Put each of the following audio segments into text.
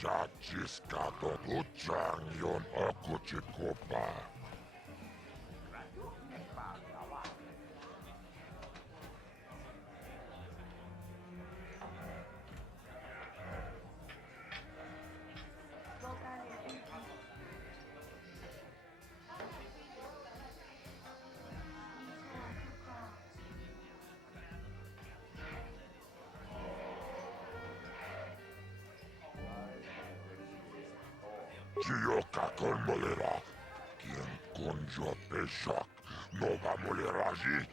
Zaciskado Pujangion Okuchikopa. Chioka con molera. Quien conjo peshak no va moleraji.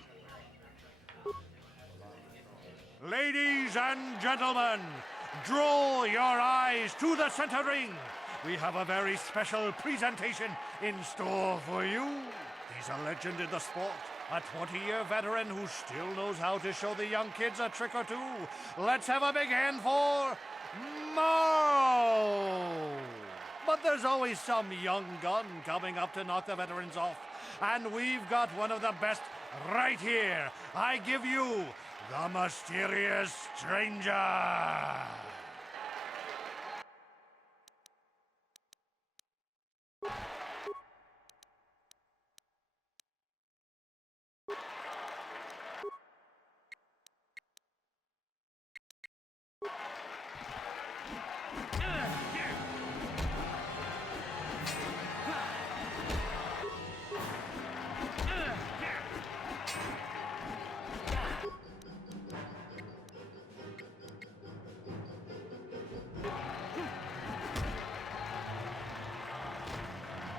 Ladies and gentlemen, draw your eyes to the center ring. We have a very special presentation in store for you. He's a legend in the sport, a 20-year veteran who still knows how to show the young kids a trick or two. Let's have a big hand for Marl! But there's always some young gun coming up to knock the veterans off. And we've got one of the best right here. I give you the Mysterious Stranger.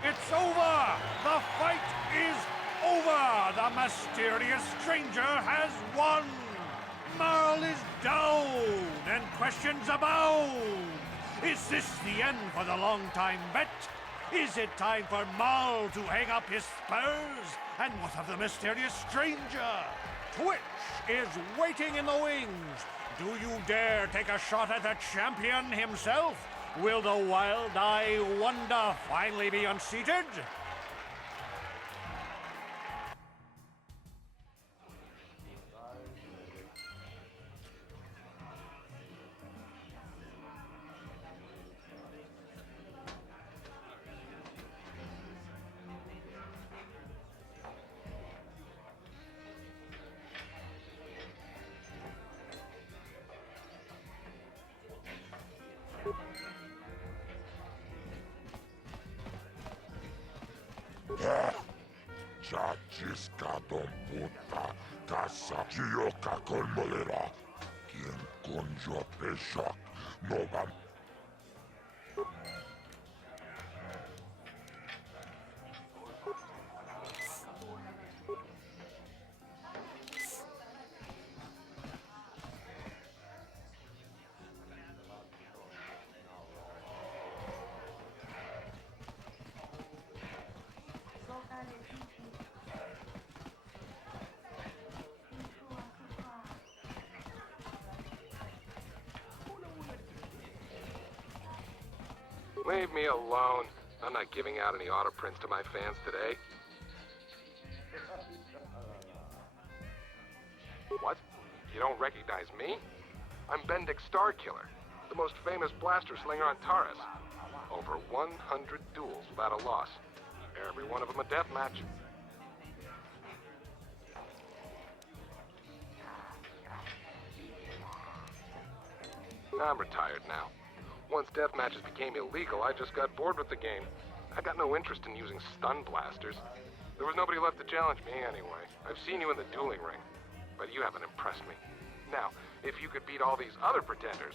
It's over! The fight is over! The Mysterious Stranger has won! Marl is down, and questions abound! Is this the end for the long-time vet? Is it time for Marl to hang up his spurs? And what of the Mysterious Stranger? Twitch is waiting in the wings. Do you dare take a shot at the champion himself? Will the wild-eye wonder finally be unseated? Zaciskado puta. Casa Chioka con molera. Quien conjo peshak no va. Leave me alone. I'm not giving out any auto prints to my fans today. What? You don't recognize me? I'm Bendick Starkiller, the most famous blaster slinger on Taurus. Over 100 duels without a loss. Every one of them a death match. I'm retired now. Once death matches became illegal, I just got bored with the game. I got no interest in using stun blasters. There was nobody left to challenge me anyway. I've seen you in the dueling ring, but you haven't impressed me. Now, if you could beat all these other pretenders,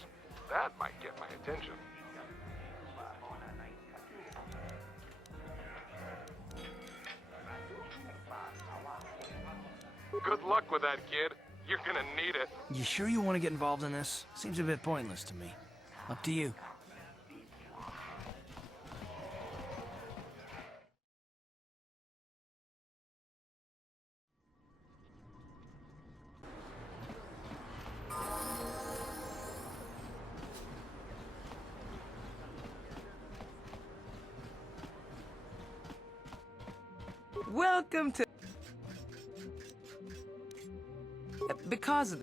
that might get my attention. Good luck with that, kid. You're gonna need it. You sure you want to get involved in this? Seems a bit pointless to me. Up to you. Welcome to... Because of...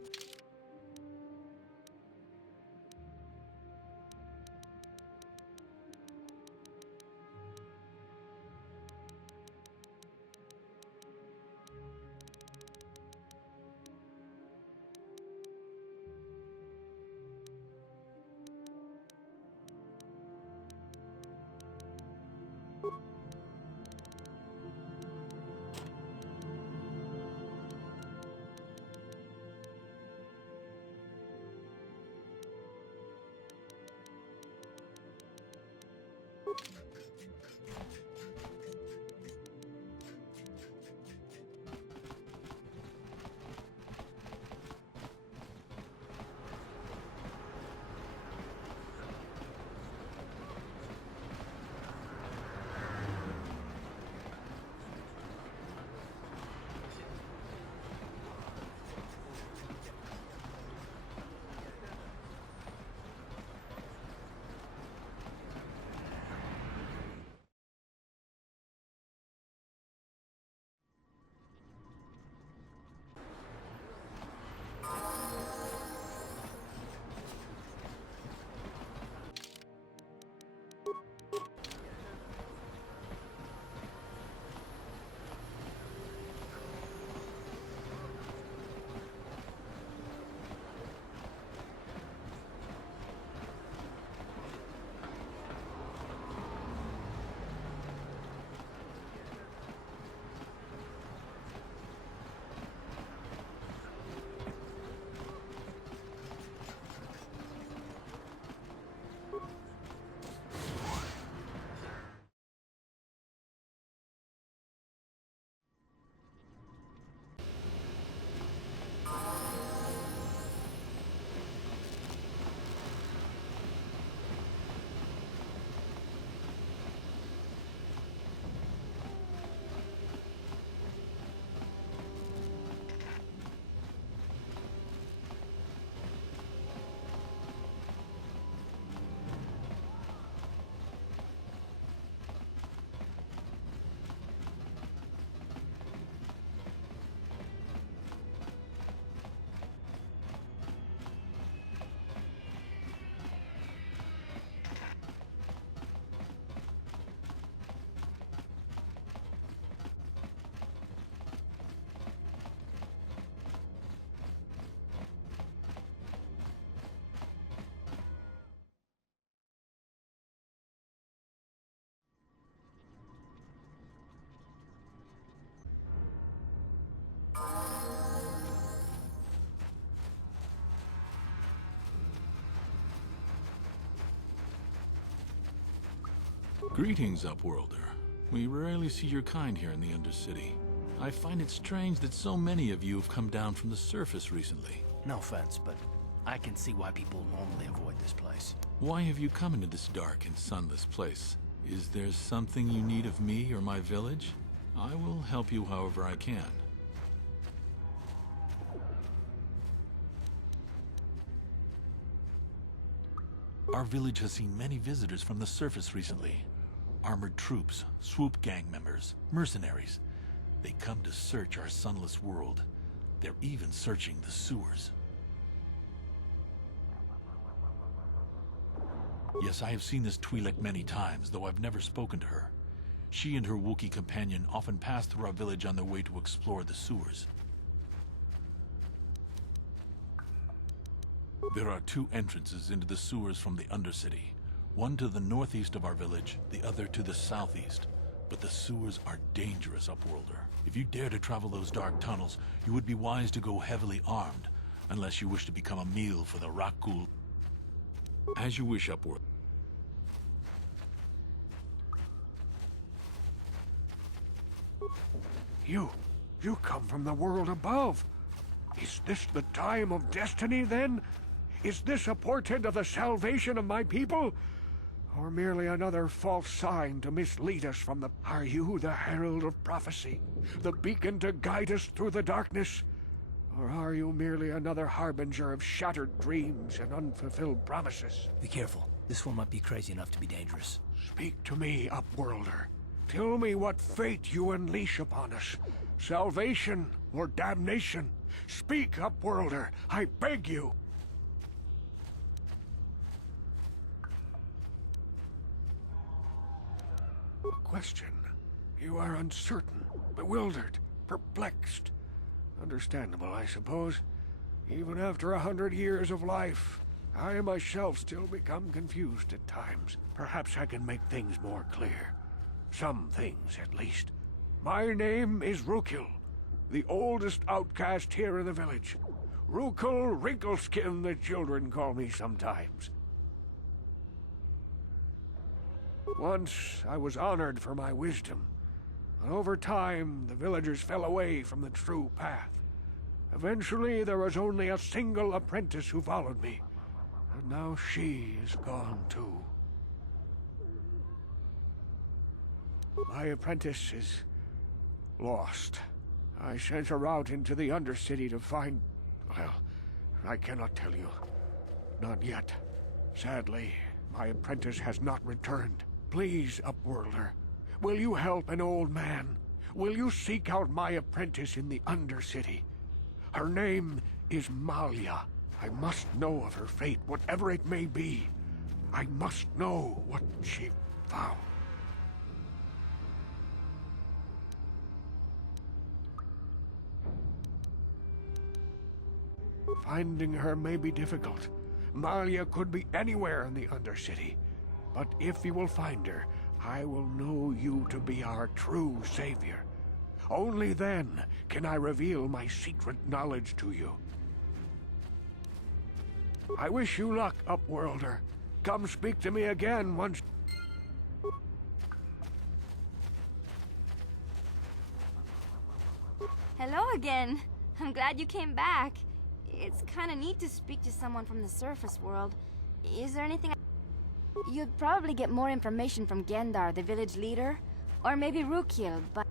Greetings, Upworlder. We rarely see your kind here in the Undercity. I find it strange that so many of you have come down from the surface recently. No offense, but I can see why people normally avoid this place. Why have you come into this dark and sunless place? Is there something you need of me or my village? I will help you however I can. Our village has seen many visitors from the surface recently. Armored troops, swoop gang members, mercenaries. They come to search our sunless world. They're even searching the sewers. Yes, I have seen this Twi'lek many times, though I've never spoken to her. She and her Wookiee companion often pass through our village on their way to explore the sewers. There are two entrances into the sewers from the Undercity. One to the northeast of our village, the other to the southeast. But the sewers are dangerous, Upworlder. If you dare to travel those dark tunnels, you would be wise to go heavily armed, unless you wish to become a meal for the Rakghoul. As you wish, Upworld. You come from the world above. Is this the time of destiny, then? Is this a portent of the salvation of my people? Or merely another false sign to mislead us from the... Are you the herald of prophecy? The beacon to guide us through the darkness? Or are you merely another harbinger of shattered dreams and unfulfilled promises? Be careful. This one might be crazy enough to be dangerous. Speak to me, Upworlder. Tell me what fate you unleash upon us. Salvation or damnation? Speak, Upworlder, I beg you. Question. You are uncertain, bewildered, perplexed. Understandable, I suppose. Even after 100 years of life, I myself still become confused at times. Perhaps I can make things more clear. Some things, at least. My name is Rukil, the oldest outcast here in the village. Rukil Wrinkleskin, the children call me sometimes. Once, I was honored for my wisdom. But over time, the villagers fell away from the true path. Eventually, there was only a single apprentice who followed me. And now she is gone too. My apprentice is lost. I sent her out into the Undercity to find... Well, I cannot tell you. Not yet. Sadly, my apprentice has not returned. Please, Upworlder, will you help an old man? Will you seek out my apprentice in the Undercity? Her name is Malia. I must know of her fate, whatever it may be. I must know what she found. Finding her may be difficult. Malia could be anywhere in the Undercity. But if you will find her, I will know you to be our true savior. Only then can I reveal my secret knowledge to you. I wish you luck, Upworlder. Come speak to me again once... Hello again. I'm glad you came back. It's kinda neat to speak to someone from the surface world. Is there anything You'd probably get more information from Gendar, the village leader, or maybe Rukil, but...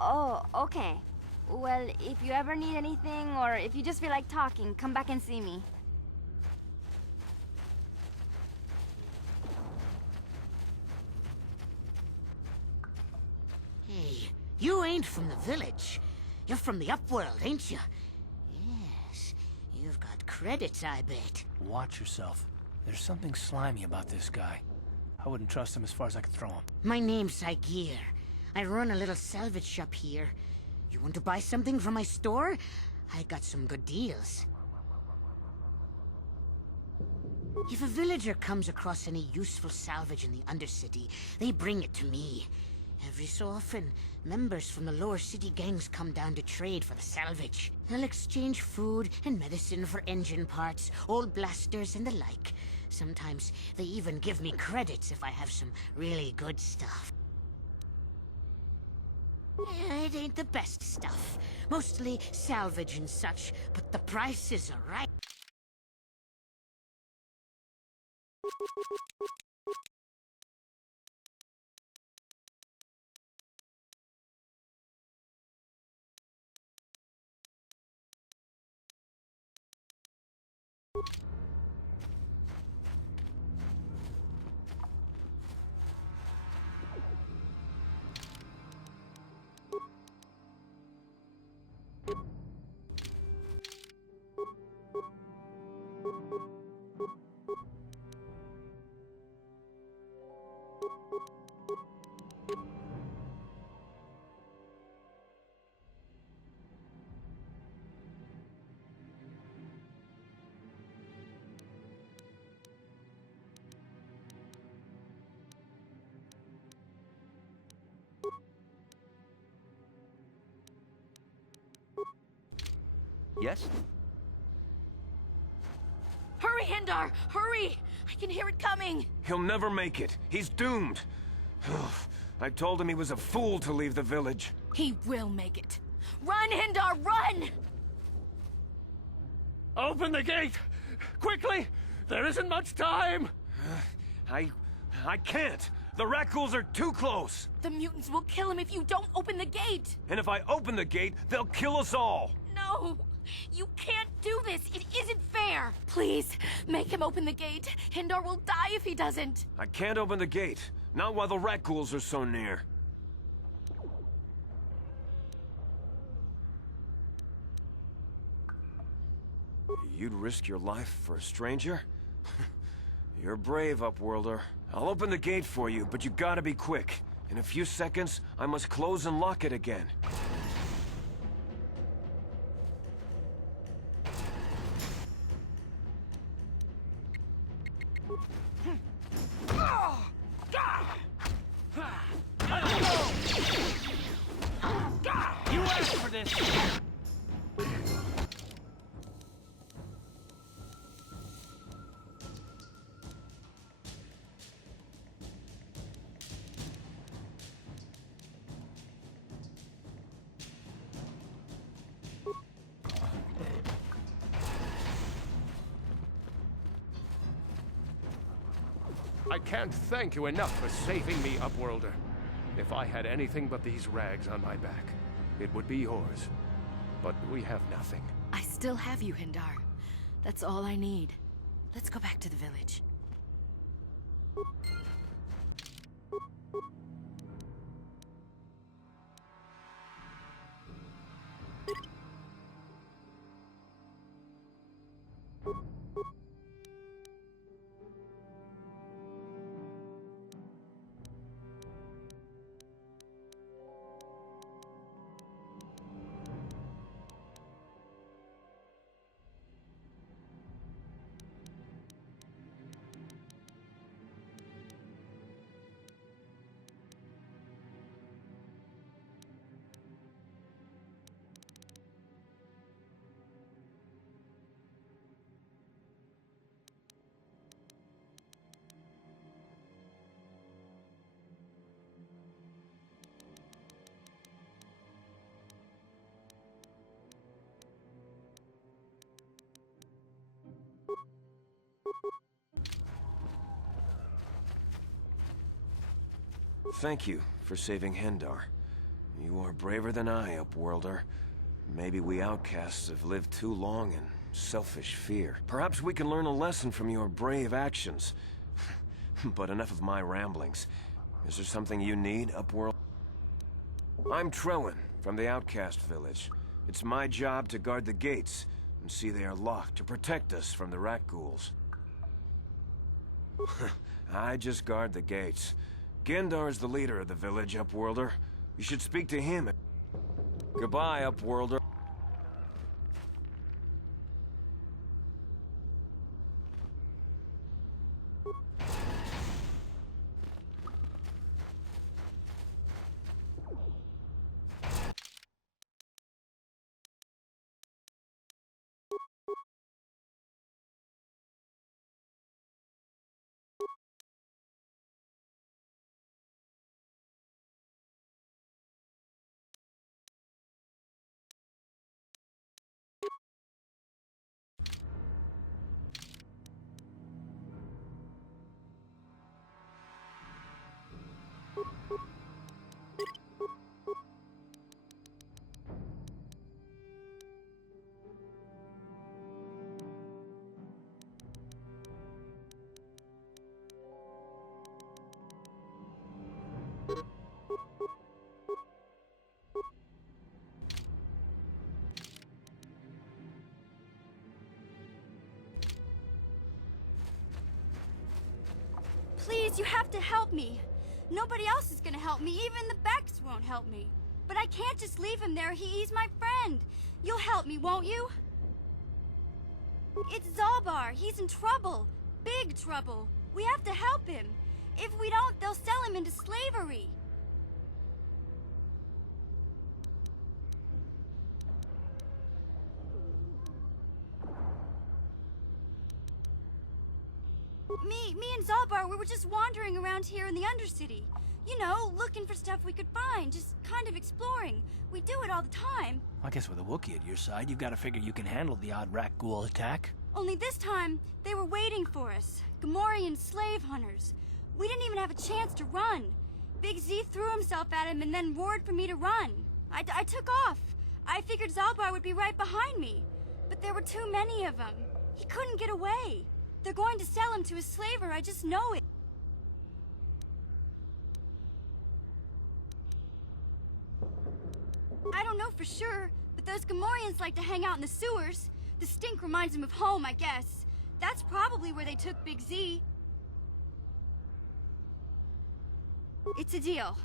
Oh, okay. Well, if you ever need anything, or if you just feel like talking, come back and see me. Hey, you ain't from the village. You're from the Upworld, ain't you? Yes, you've got credits, I bet. Watch yourself. There's something slimy about this guy. I wouldn't trust him as far as I could throw him. My name's Saigir. I run a little salvage shop here. You want to buy something from my store? I got some good deals. If a villager comes across any useful salvage in the Undercity, they bring it to me. Every so often, members from the lower city gangs come down to trade for the salvage. They'll exchange food and medicine for engine parts, old blasters, and the like. Sometimes they even give me credits if I have some really good stuff. It ain't the best stuff. Mostly salvage and such, but the prices are right. Yes? Hurry, Hindar! Hurry! I can hear it coming! He'll never make it. He's doomed. I told him he was a fool to leave the village. He will make it. Run, Hindar, run! Open the gate! Quickly! There isn't much time! I can't. The Rakghouls are too close. The mutants will kill him if you don't open the gate! And if I open the gate, they'll kill us all. No! You can't do this! It isn't fair! Please, make him open the gate. Hindar will die if he doesn't. I can't open the gate. Not while the Rakghouls are so near. You'd risk your life for a stranger? You're brave, Upworlder. I'll open the gate for you, but you gotta be quick. In a few seconds, I must close and lock it again. You asked for this! I can't thank you enough for saving me, Upworlder. If I had anything but these rags on my back, it would be yours. But we have nothing. I still have you, Hindar. That's all I need. Let's go back to the village. Thank you for saving Hendar. You are braver than I, Upworlder. Maybe we outcasts have lived too long in selfish fear. Perhaps we can learn a lesson from your brave actions. But enough of my ramblings. Is there something you need, Upworld? I'm Trellin, from the Outcast Village. It's my job to guard the gates, and see they are locked to protect us from the Rakghouls. I just guard the gates. Gendar's the leader of the village, Upworlder. You should speak to him. Goodbye, Upworlder. you have to help me. Nobody else is gonna help me. Even the Becks won't help me. But I can't just leave him there. He's my friend. You'll help me, won't you? It's Zalbar. He's in trouble. Big trouble. We have to help him. If we don't, they'll sell him into slavery. Me and Zalbar, we were just wandering around here in the Undercity. You know, looking for stuff we could find, just kind of exploring. We do it all the time. I guess with a Wookiee at your side, you've got to figure you can handle the odd rat ghoul attack. Only this time, they were waiting for us. Gamorrean slave hunters. We didn't even have a chance to run. Big Z threw himself at him and then roared for me to run. I took off. I figured Zalbar would be right behind me. But there were too many of them. He couldn't get away. They're going to sell him to a slaver, I just know it. I don't know for sure, but those Gamorreans like to hang out in the sewers. The stink reminds them of home, I guess. That's probably where they took Big Z. It's a deal.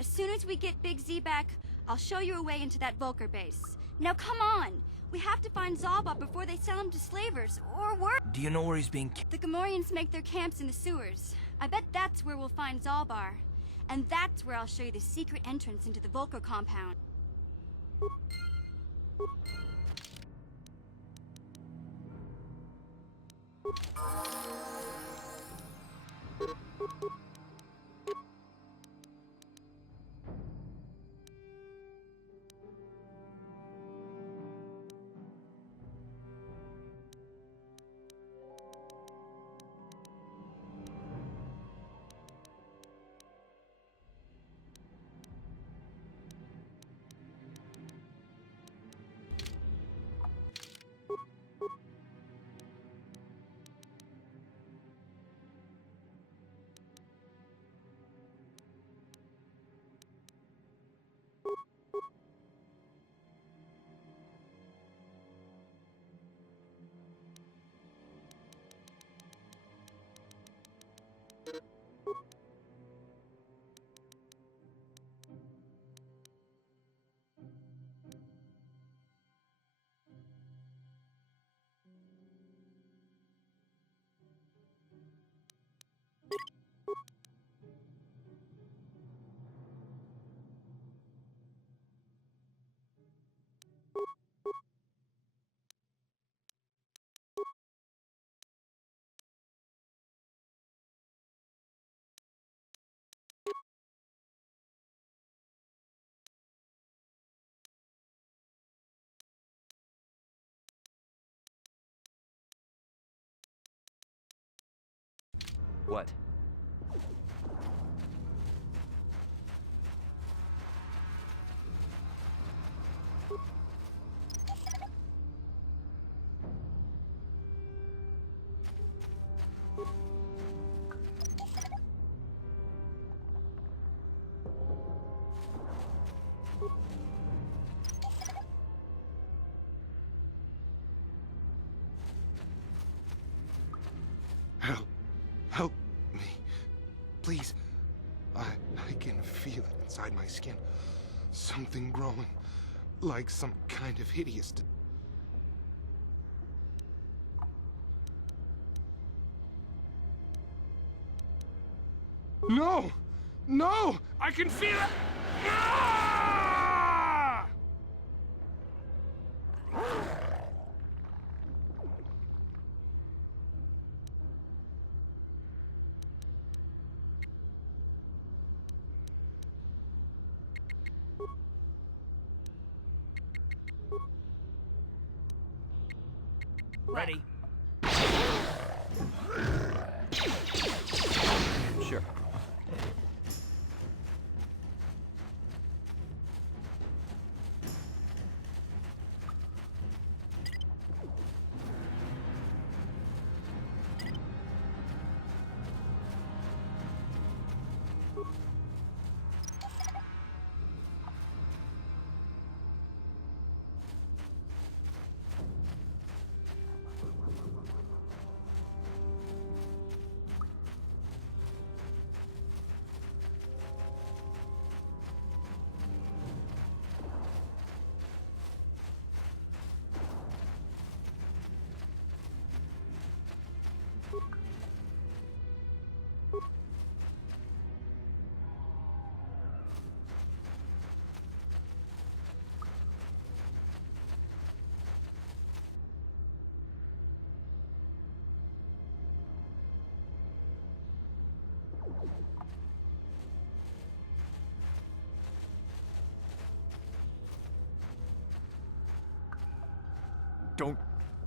As soon as we get Big Z back, I'll show you a way into that Vulcar base. Now come on! We have to find Zalbar before they sell him to slavers, or worse. Do you know where he's being The Gamorreans make their camps in the sewers. I bet that's where we'll find Zalbar. And that's where I'll show you the secret entrance into the Vulcar compound. What? Help me. Please. I can feel it inside my skin. Something growing. Like some kind of hideous... No! No! I can feel it! Ah! Ready? Sure.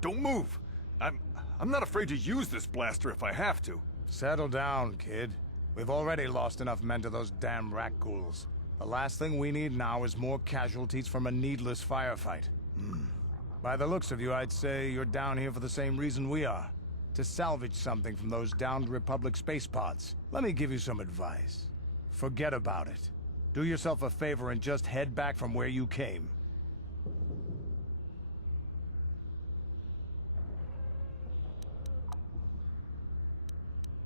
Don't move. I'm not afraid to use this blaster if I have to. Settle down, kid. We've already lost enough men to those damn rat ghouls. The last thing we need now is more casualties from a needless firefight. By the looks of you, I'd say you're down here for the same reason we are. To salvage something from those downed Republic space pods. Let me give you some advice. Forget about it. Do yourself a favor and just head back from where you came.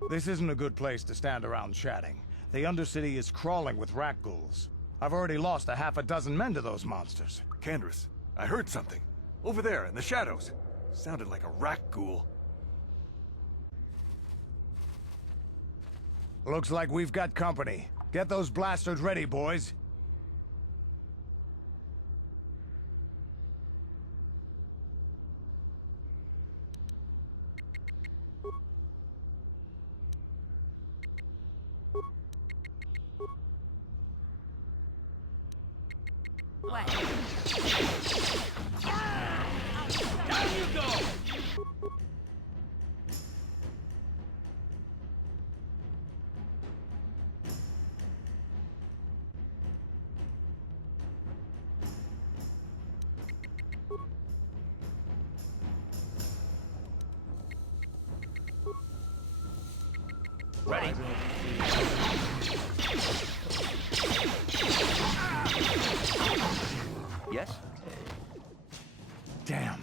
This isn't a good place to stand around chatting. The Undercity is crawling with rat ghouls. I've already lost a half a dozen men to those monsters. Candace, I heard something. Over there, in the shadows. Sounded like a rat ghoul. Looks like we've got company. Get those blasters ready, boys. What? Down you go! Ready. Yes? Damn.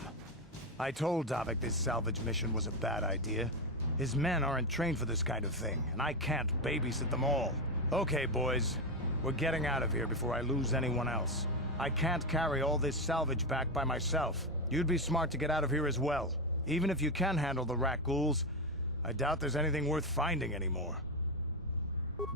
I told Davik this salvage mission was a bad idea. His men aren't trained for this kind of thing, and I can't babysit them all. Okay, boys. We're getting out of here before I lose anyone else. I can't carry all this salvage back by myself. You'd be smart to get out of here as well. Even if you can handle the rat ghouls, I doubt there's anything worth finding anymore.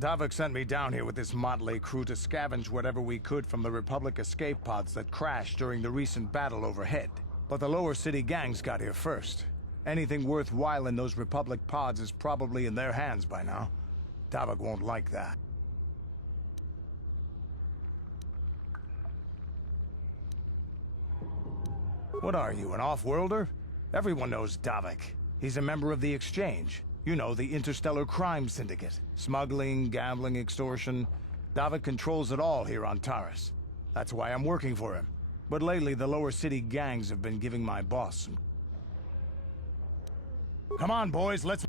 Davik sent me down here with this motley crew to scavenge whatever we could from the Republic escape pods that crashed during the recent battle overhead. But the lower city gangs got here first. Anything worthwhile in those Republic pods is probably in their hands by now. Davik won't like that. What are you, an off-worlder? Everyone knows Davik. He's a member of the Exchange. You know, the interstellar crime syndicate. Smuggling, gambling, extortion. Davik controls it all here on Taris. That's why I'm working for him. But lately, the lower city gangs have been giving my boss some... Come on, boys, let's...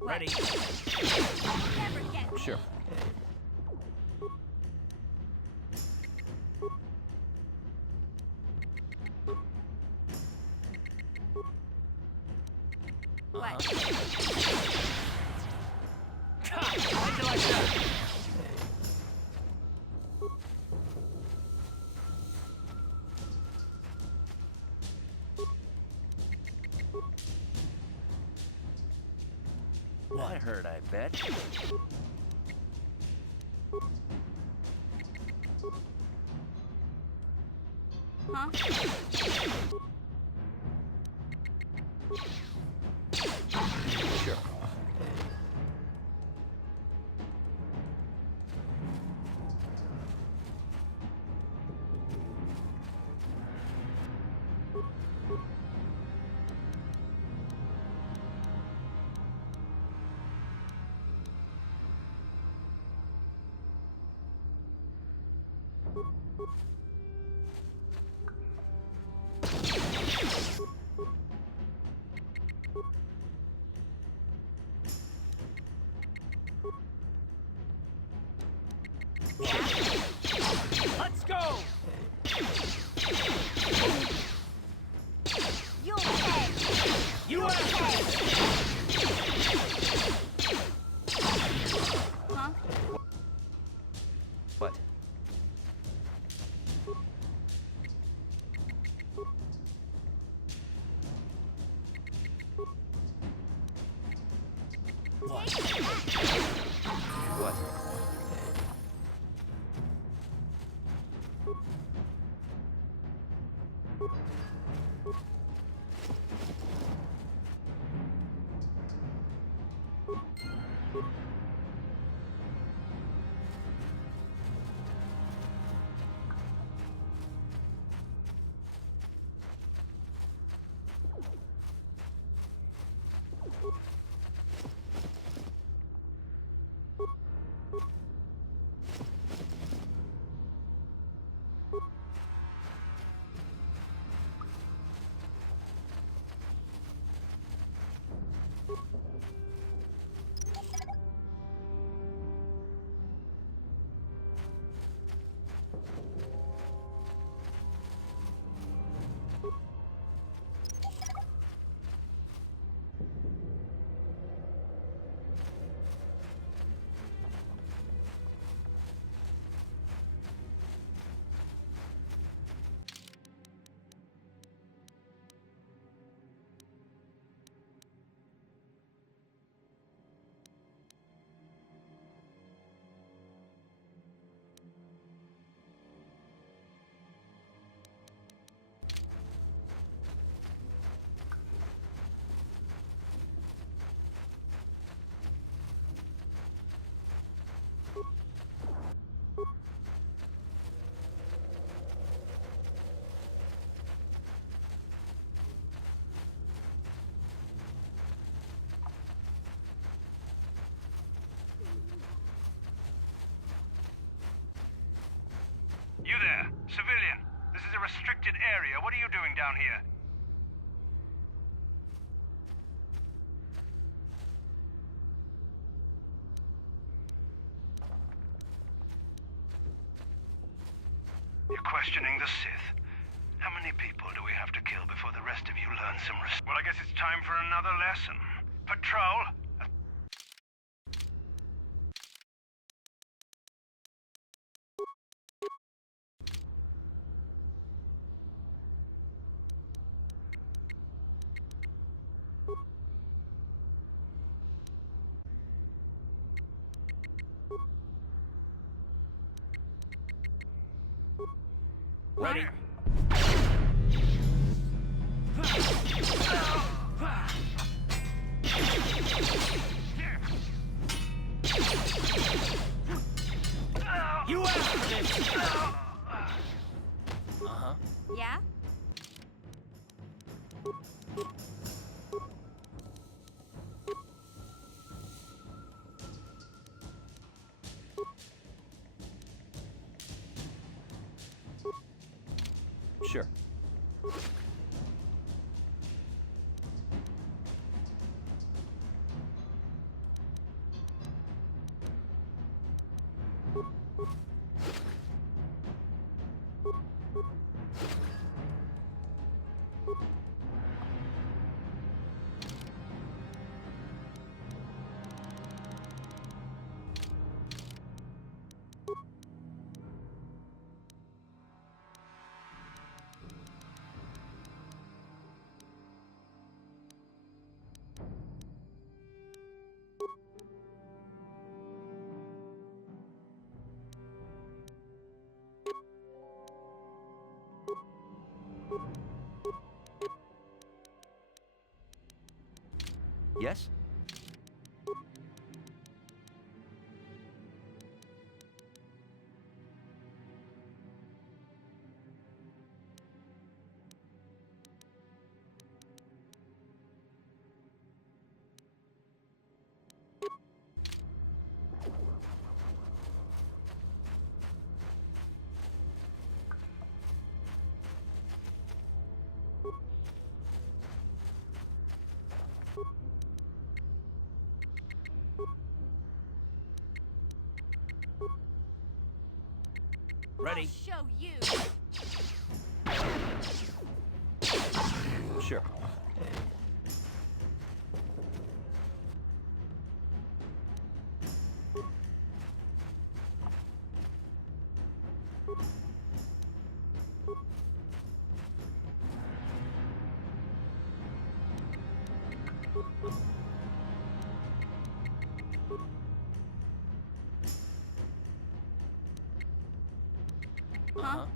Ready. Sure. What? How'd you like that? That hurt, I bet. Huh? Sure. Let's go! You okay? You okay? Huh? What? Take that. What? restricted area. What are you doing down here? You're questioning the Sith. How many people do we have to kill before the rest of you learn some Well, I guess it's time for another lesson. Patrol! Ready? You after this! Uh-huh. Yeah? Sure. Yes? Ready? I'll show you. Sure. Huh?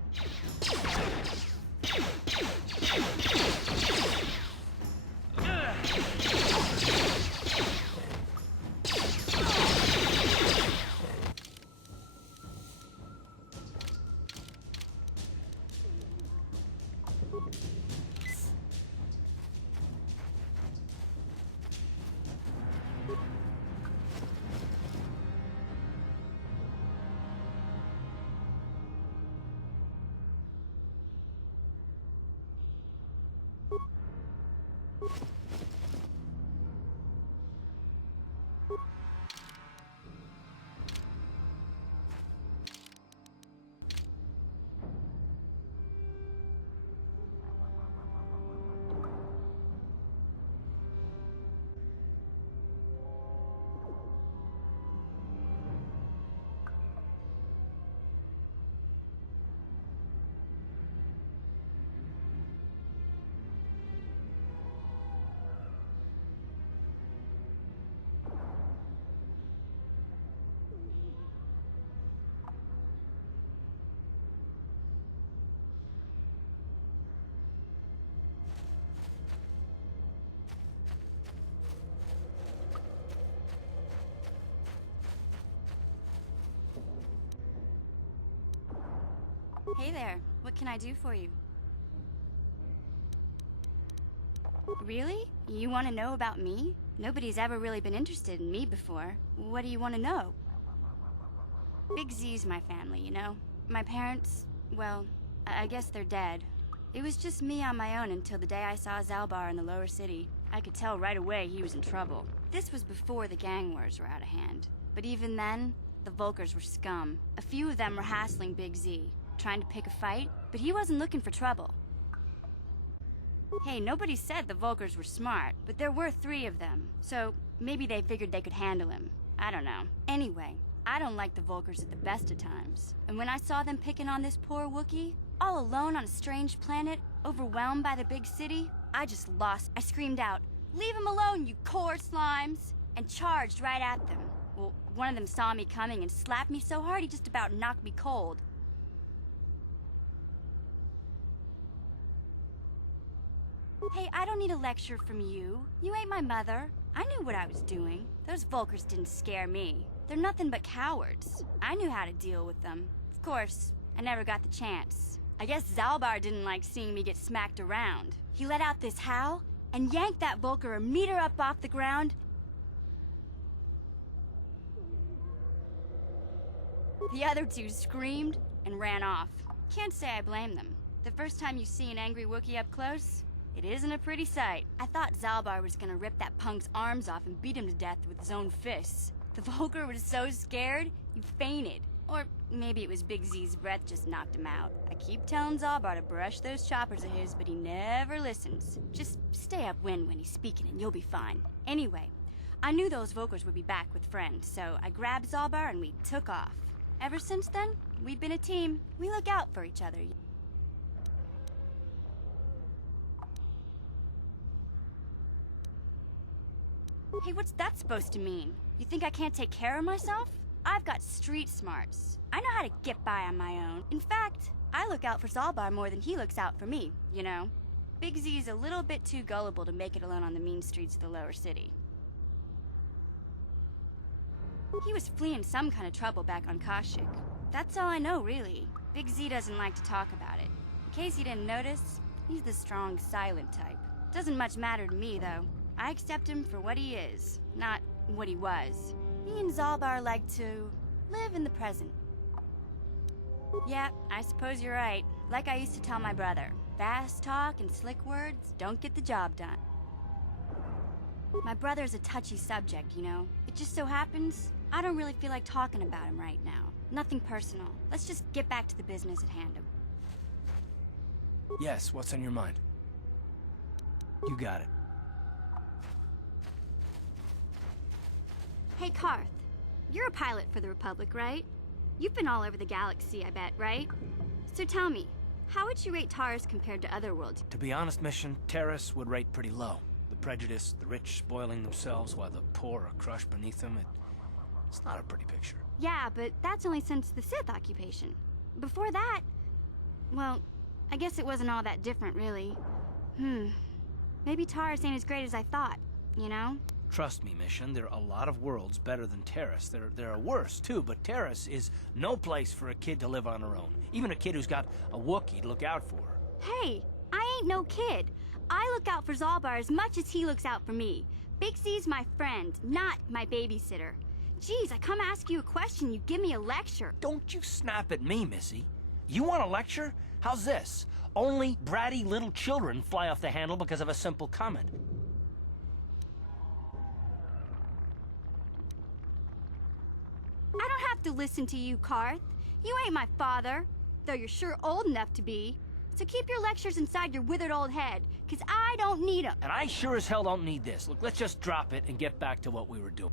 Hey there, what can I do for you? Really? You want to know about me? Nobody's ever really been interested in me before. What do you want to know? Big Z's my family, you know? My parents, well, I guess they're dead. It was just me on my own until the day I saw Zalbar in the lower city. I could tell right away he was in trouble. This was before the gang wars were out of hand. But even then, the Volkers were scum. A few of them were hassling Big Z, trying to pick a fight, but he wasn't looking for trouble. Hey, nobody said the Volkers were smart, but there were 3 of them, so maybe they figured they could handle him. I don't know. Anyway, I don't like the Volkers at the best of times. And when I saw them picking on this poor Wookiee, all alone on a strange planet, overwhelmed by the big city, I just lost. I screamed out, "Leave him alone, you core slimes!" and charged right at them. Well, one of them saw me coming and slapped me so hard he just about knocked me cold. Hey, I don't need a lecture from you. You ain't my mother. I knew what I was doing. Those Volkers didn't scare me. They're nothing but cowards. I knew how to deal with them. Of course, I never got the chance. I guess Zalbar didn't like seeing me get smacked around. He let out this howl and yanked that Volker a meter up off the ground. The other 2 screamed and ran off. Can't say I blame them. The first time you see an angry Wookiee up close, it isn't a pretty sight. I thought Zalbar was gonna rip that punk's arms off and beat him to death with his own fists. The Volker was so scared, he fainted. Or maybe it was Big Z's breath just knocked him out. I keep telling Zalbar to brush those choppers of his, but he never listens. Just stay upwind when he's speaking and you'll be fine. Anyway, I knew those Volkers would be back with friends, so I grabbed Zalbar and we took off. Ever since then, we've been a team. We look out for each other. Hey, what's that supposed to mean? You think I can't take care of myself? I've got street smarts. I know how to get by on my own. In fact, I look out for Zalbar more than he looks out for me, you know? Big Z's a little bit too gullible to make it alone on the mean streets of the lower city. He was fleeing some kind of trouble back on Kashyyyk. That's all I know, really. Big Z doesn't like to talk about it. In case you didn't notice, he's the strong, silent type. Doesn't much matter to me, though. I accept him for what he is, not what he was. Me and Zalbar like to live in the present. Yeah, I suppose you're right. Like I used to tell my brother, fast talk and slick words don't get the job done. My brother's a touchy subject, you know? It just so happens, I don't really feel like talking about him right now. Nothing personal. Let's just get back to the business at hand. Yes, what's on your mind? You got it. Hey, Karth. You're a pilot for the Republic, right? You've been all over the galaxy, I bet, right? So tell me, how would you rate Taurus compared to other worlds? To be honest, Mission, Terrace would rate pretty low. The prejudice, the rich spoiling themselves while the poor are crushed beneath them, it's not a pretty picture. Yeah, but that's only since the Sith occupation. Before that, well, I guess it wasn't all that different, really. Maybe Taurus ain't as great as I thought, you know? Trust me, Mission, there are a lot of worlds better than Terrace. There are worse, too, but Terrace is no place for a kid to live on her own. Even a kid who's got a Wookiee to look out for her. Hey, I ain't no kid. I look out for Zalbar as much as he looks out for me. Big Z's my friend, not my babysitter. Geez, I come ask you a question, you give me a lecture. Don't you snap at me, Missy. You want a lecture? How's this? Only bratty little children fly off the handle because of a simple comment. I don't have to listen to you, Karth. You ain't my father, though you're sure old enough to be. So keep your lectures inside your withered old head, 'cause I don't need 'em. And I sure as hell don't need this. Look, let's just drop it and get back to what we were doing.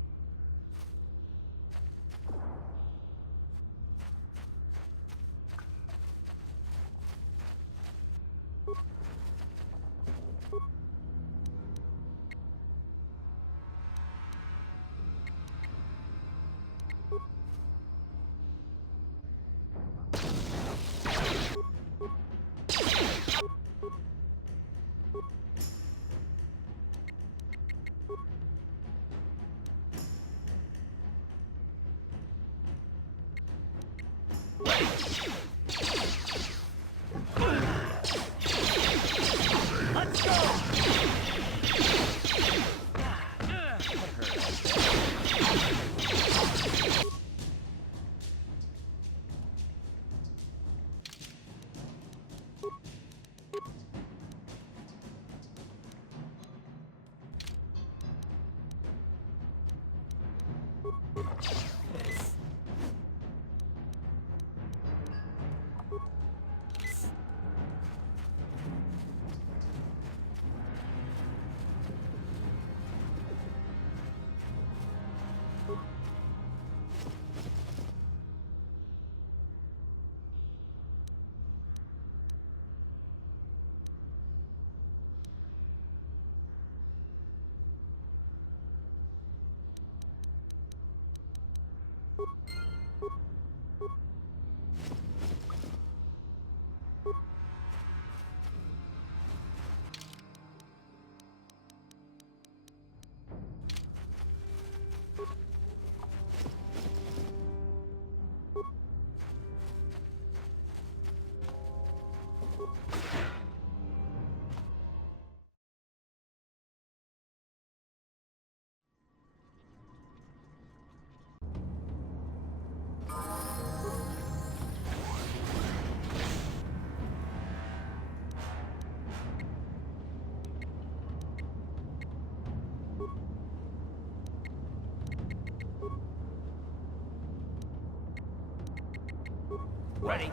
Ready.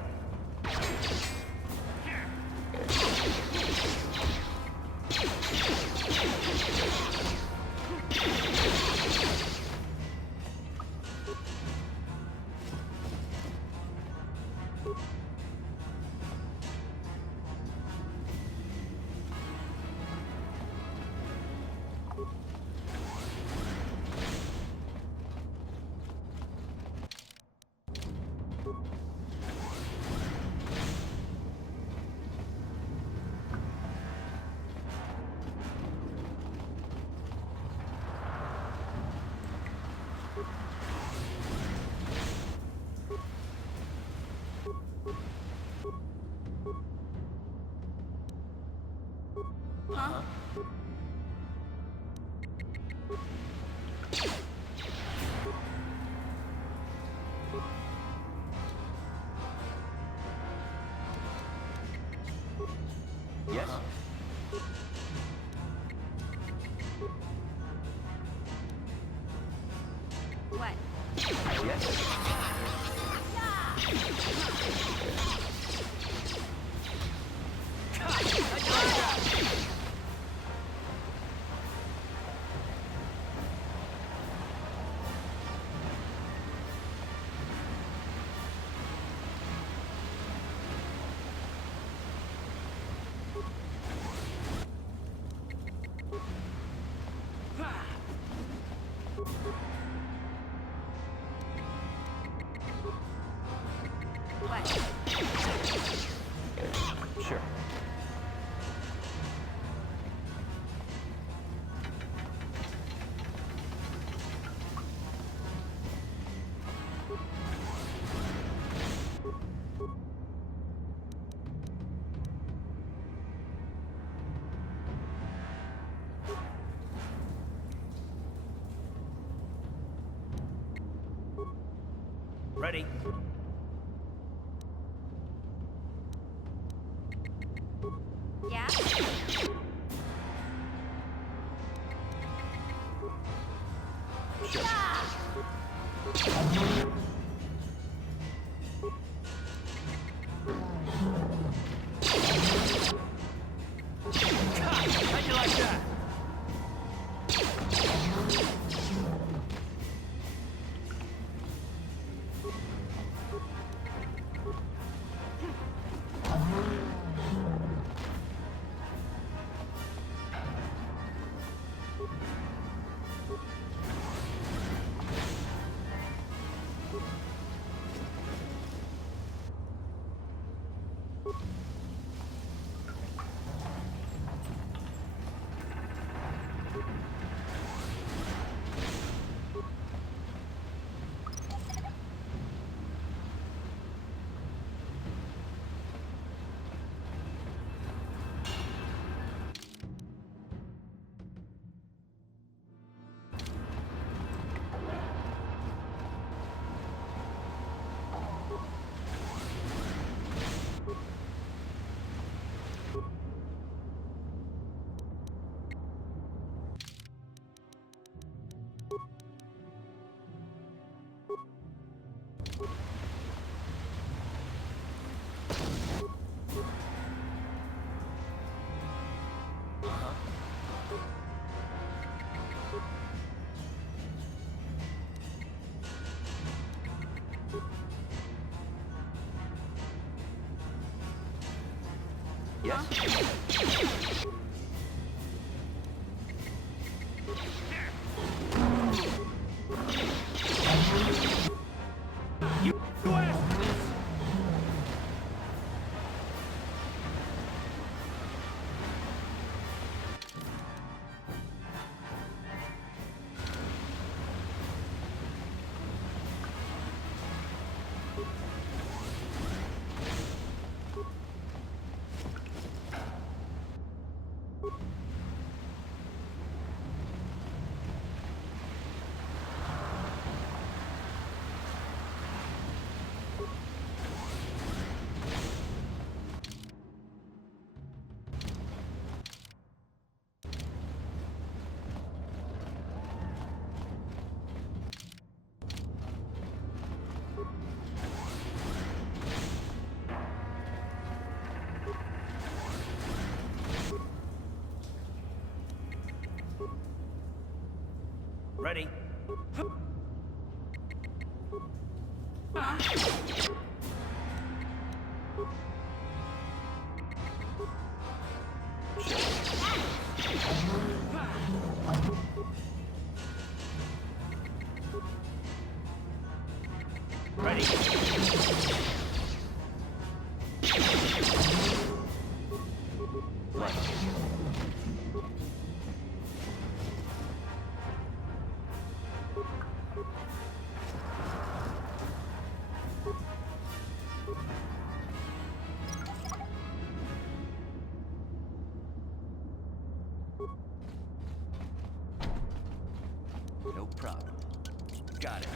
Huh? Yes? What? Yes? What? Sure. Ready. Yeah? Sure. How'd you like that? Yes? Ready? Ready? No problem. Got it.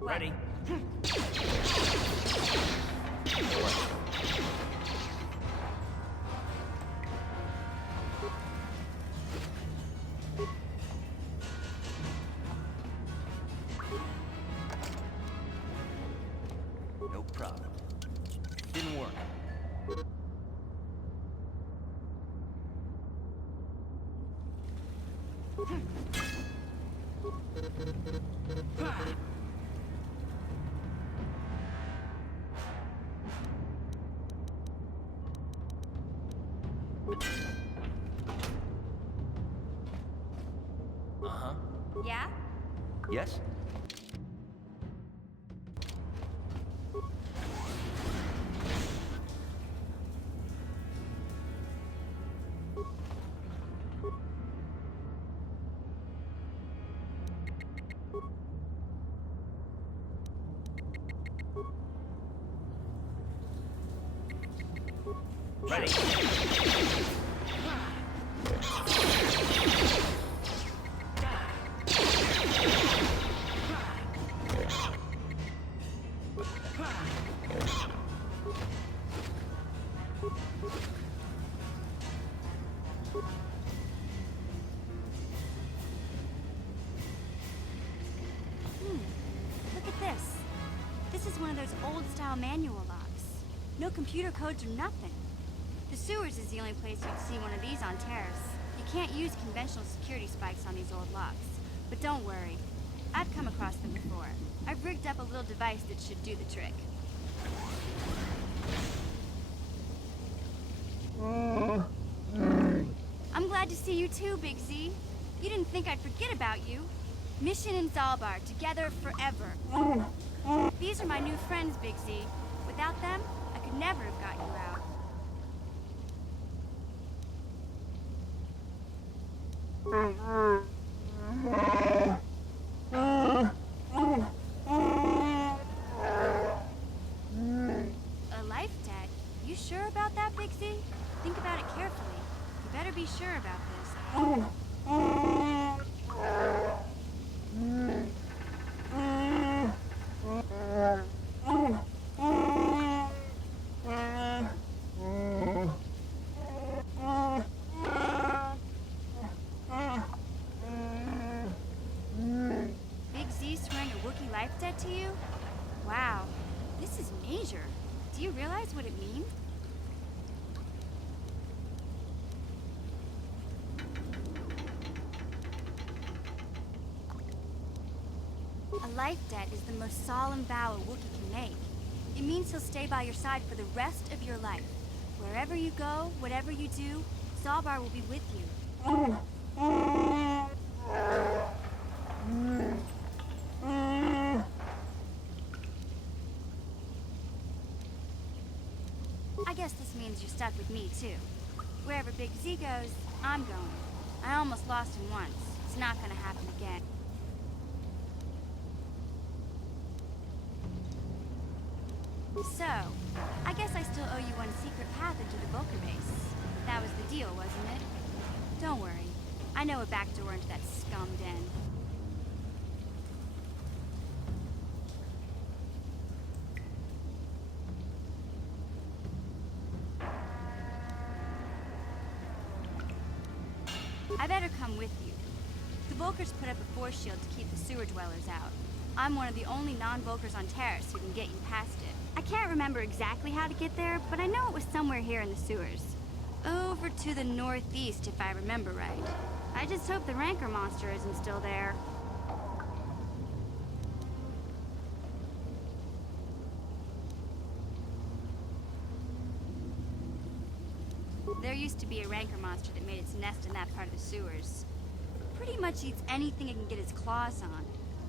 Ready? No problem. Didn't work. Uh-huh. Yeah? Yes? Ready? Look at this. This is one of those old-style manual locks. No computer codes or nothing. The sewers is the only place you'd see one of these on Terrace. You can't use conventional security spikes on these old locks. But don't worry. I've come across them before. I've rigged up a little device that should do the trick. I'm glad to see you too, Big Z. You didn't think I'd forget about you. Mission and Zalbar, together forever. These are my new friends, Big Z. Without them, I could never have got you out. A life debt? You sure about that, Big Z? Think about it carefully. You better be sure about this. Big Z swearing a Wookiee life debt to you? Wow, this is major. Do you realize what it means? A life debt is the most solemn vow a Wookiee can make. It means he'll stay by your side for the rest of your life. Wherever you go, whatever you do, Zalbar will be with you. I guess this means you're stuck with me, too. Wherever Big Z goes, I'm going. I almost lost him once. It's not gonna happen again. So, I guess I still owe you one secret path into the Vulcan base. That was the deal, wasn't it? Don't worry. I know a back door into that scum den. I better come with you. The Volkers put up a force shield to keep the sewer dwellers out. I'm one of the only non-Volkers on Terrace who can get you past it. I can't remember exactly how to get there, but I know it was somewhere here in the sewers. Over to the northeast, if I remember right. I just hope the Rancor monster isn't still there. There used to be a Rancor monster that made its nest in that part of the sewers. Pretty much eats anything it can get its claws on.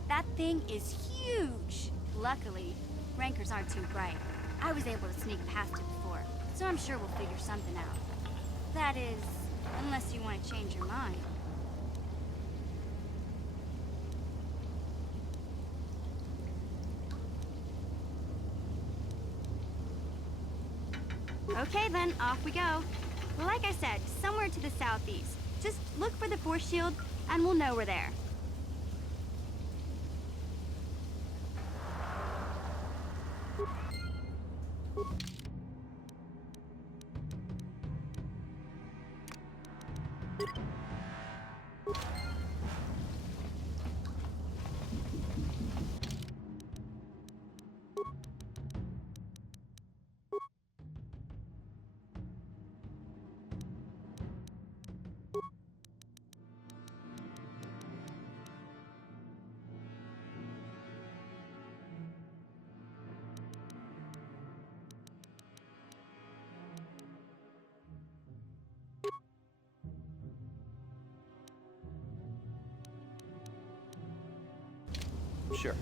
That thing is huge! Luckily, Rancors aren't too bright. I was able to sneak past it before, so I'm sure we'll figure something out. That is, unless you want to change your mind. Okay then, off we go. Like I said, somewhere to the southeast. Just look for the force shield, and we'll know we're there. Sure.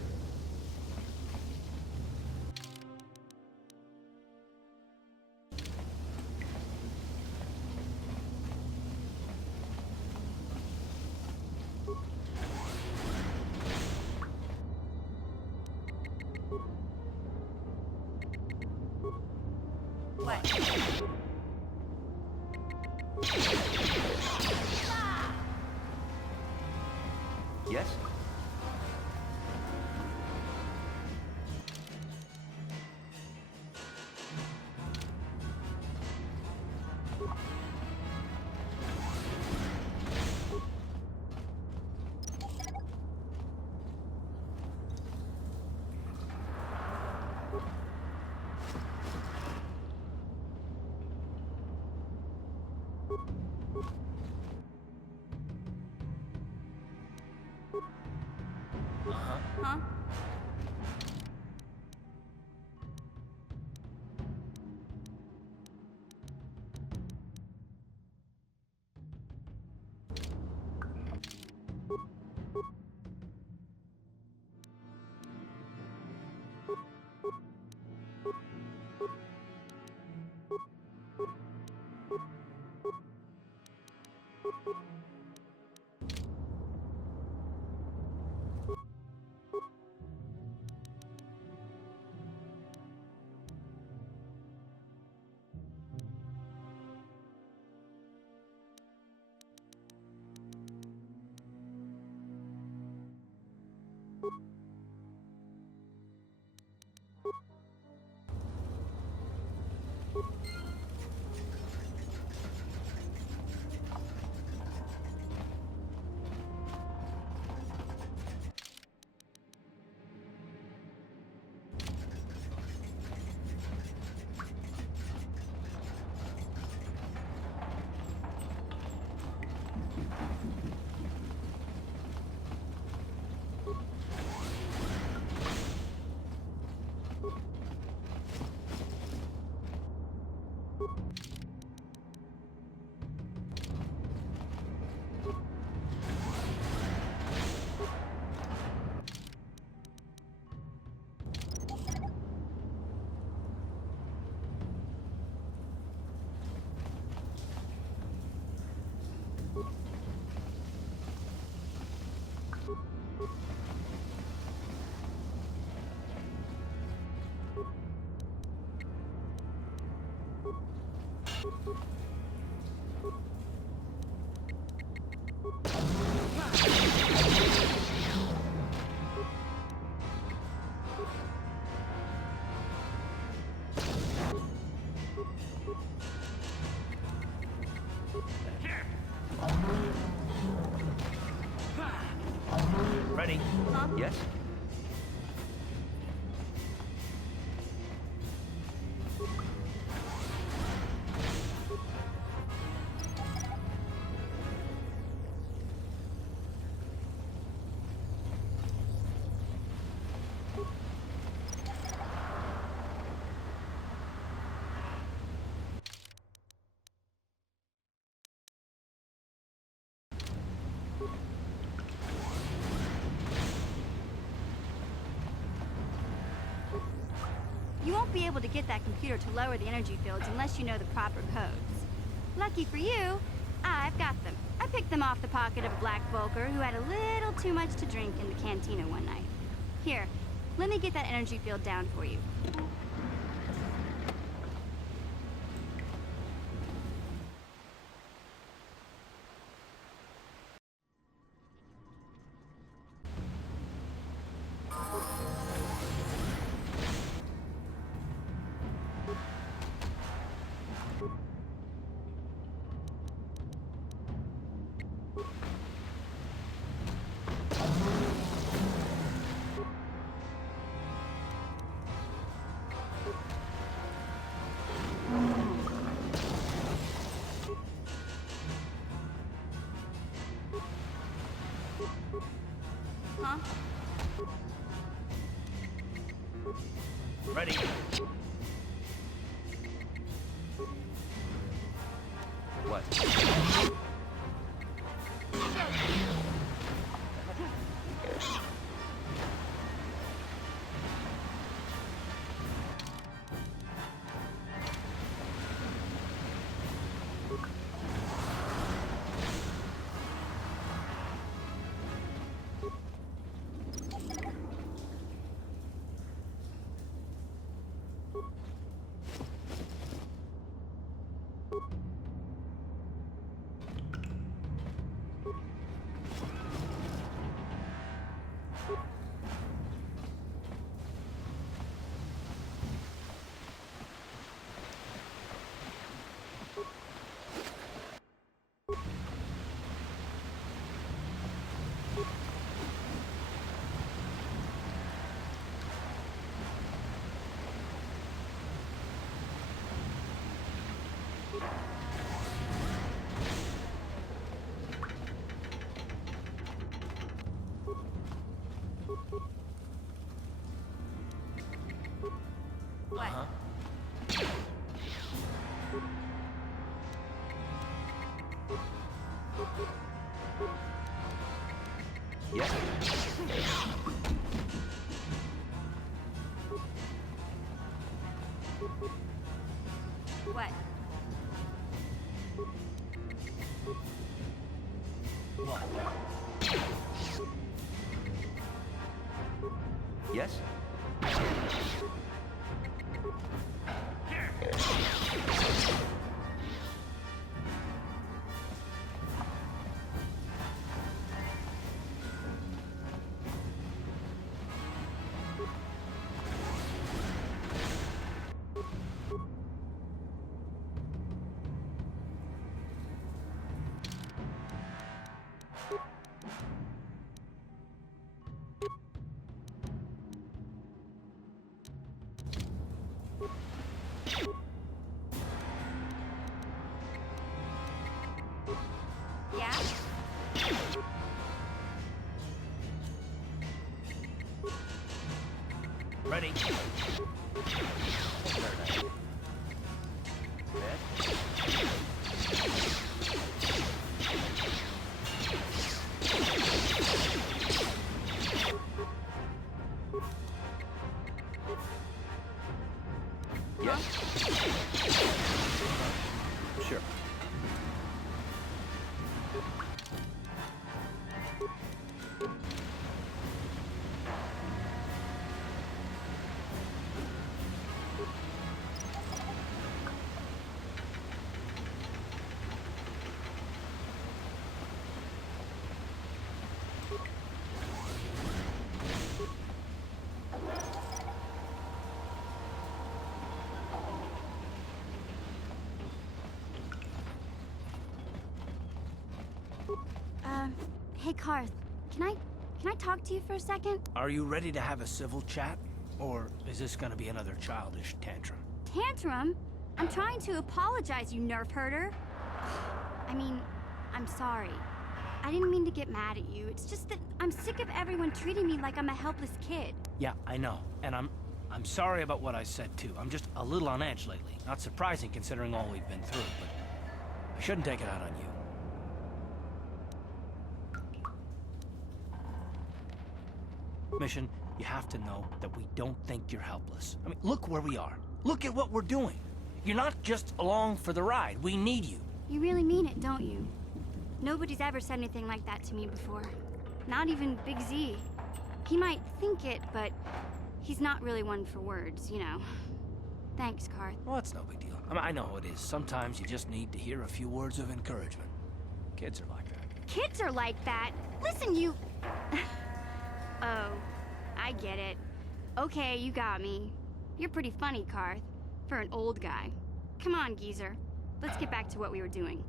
What? Yes? Huh? Ready? Huh? Yes? You won't be able to get that computer to lower the energy fields unless you know the proper codes. Lucky for you, I've got them. I picked them off the pocket of a black Volker who had a little too much to drink in the cantina one night. Here, let me get that energy field down for you. Huh? Ready. What? Uh-huh. Yes? What? What? Yes? Yeah? Ready. Yes? Sure. Hey Karth, can I talk to you for a second? Are you ready to have a civil chat? Or is this gonna be another childish tantrum? Tantrum? I'm trying to apologize, you nerf herder. I mean, I'm sorry. I didn't mean to get mad at you. It's just that I'm sick of everyone treating me like I'm a helpless kid. Yeah, I know. And I'm sorry about what I said too. I'm just a little on edge lately. Not surprising considering all we've been through, but I shouldn't take it out on you. Mission You have to know that we don't think you're helpless. I mean, look where we are. Look at what we're doing. You're not just along for the ride. We need you. You really mean it, don't you? Nobody's ever said anything like that to me before. Not even Big Z. He might think it, but he's not really one for words, you know. Thanks, Karth. Well, it's no big deal. I mean, I know how it is. Sometimes you just need to hear a few words of encouragement. Kids are like that. Kids are like that? Listen, you... Oh, I get it. Okay, you got me. You're pretty funny, Karth, for an old guy. Come on, geezer. Let's get back to what we were doing.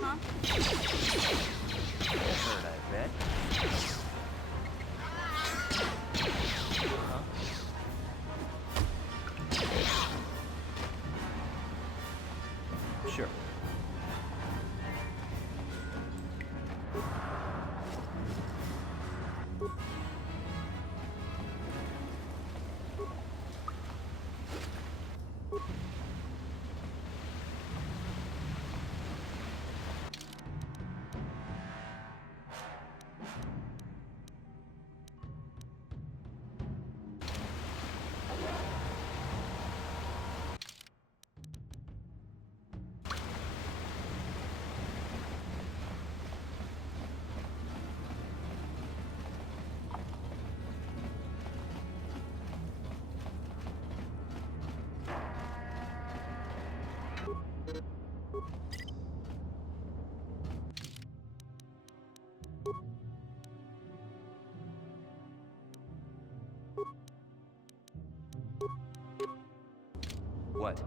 Huh? That hurt, I bet. Sure. What?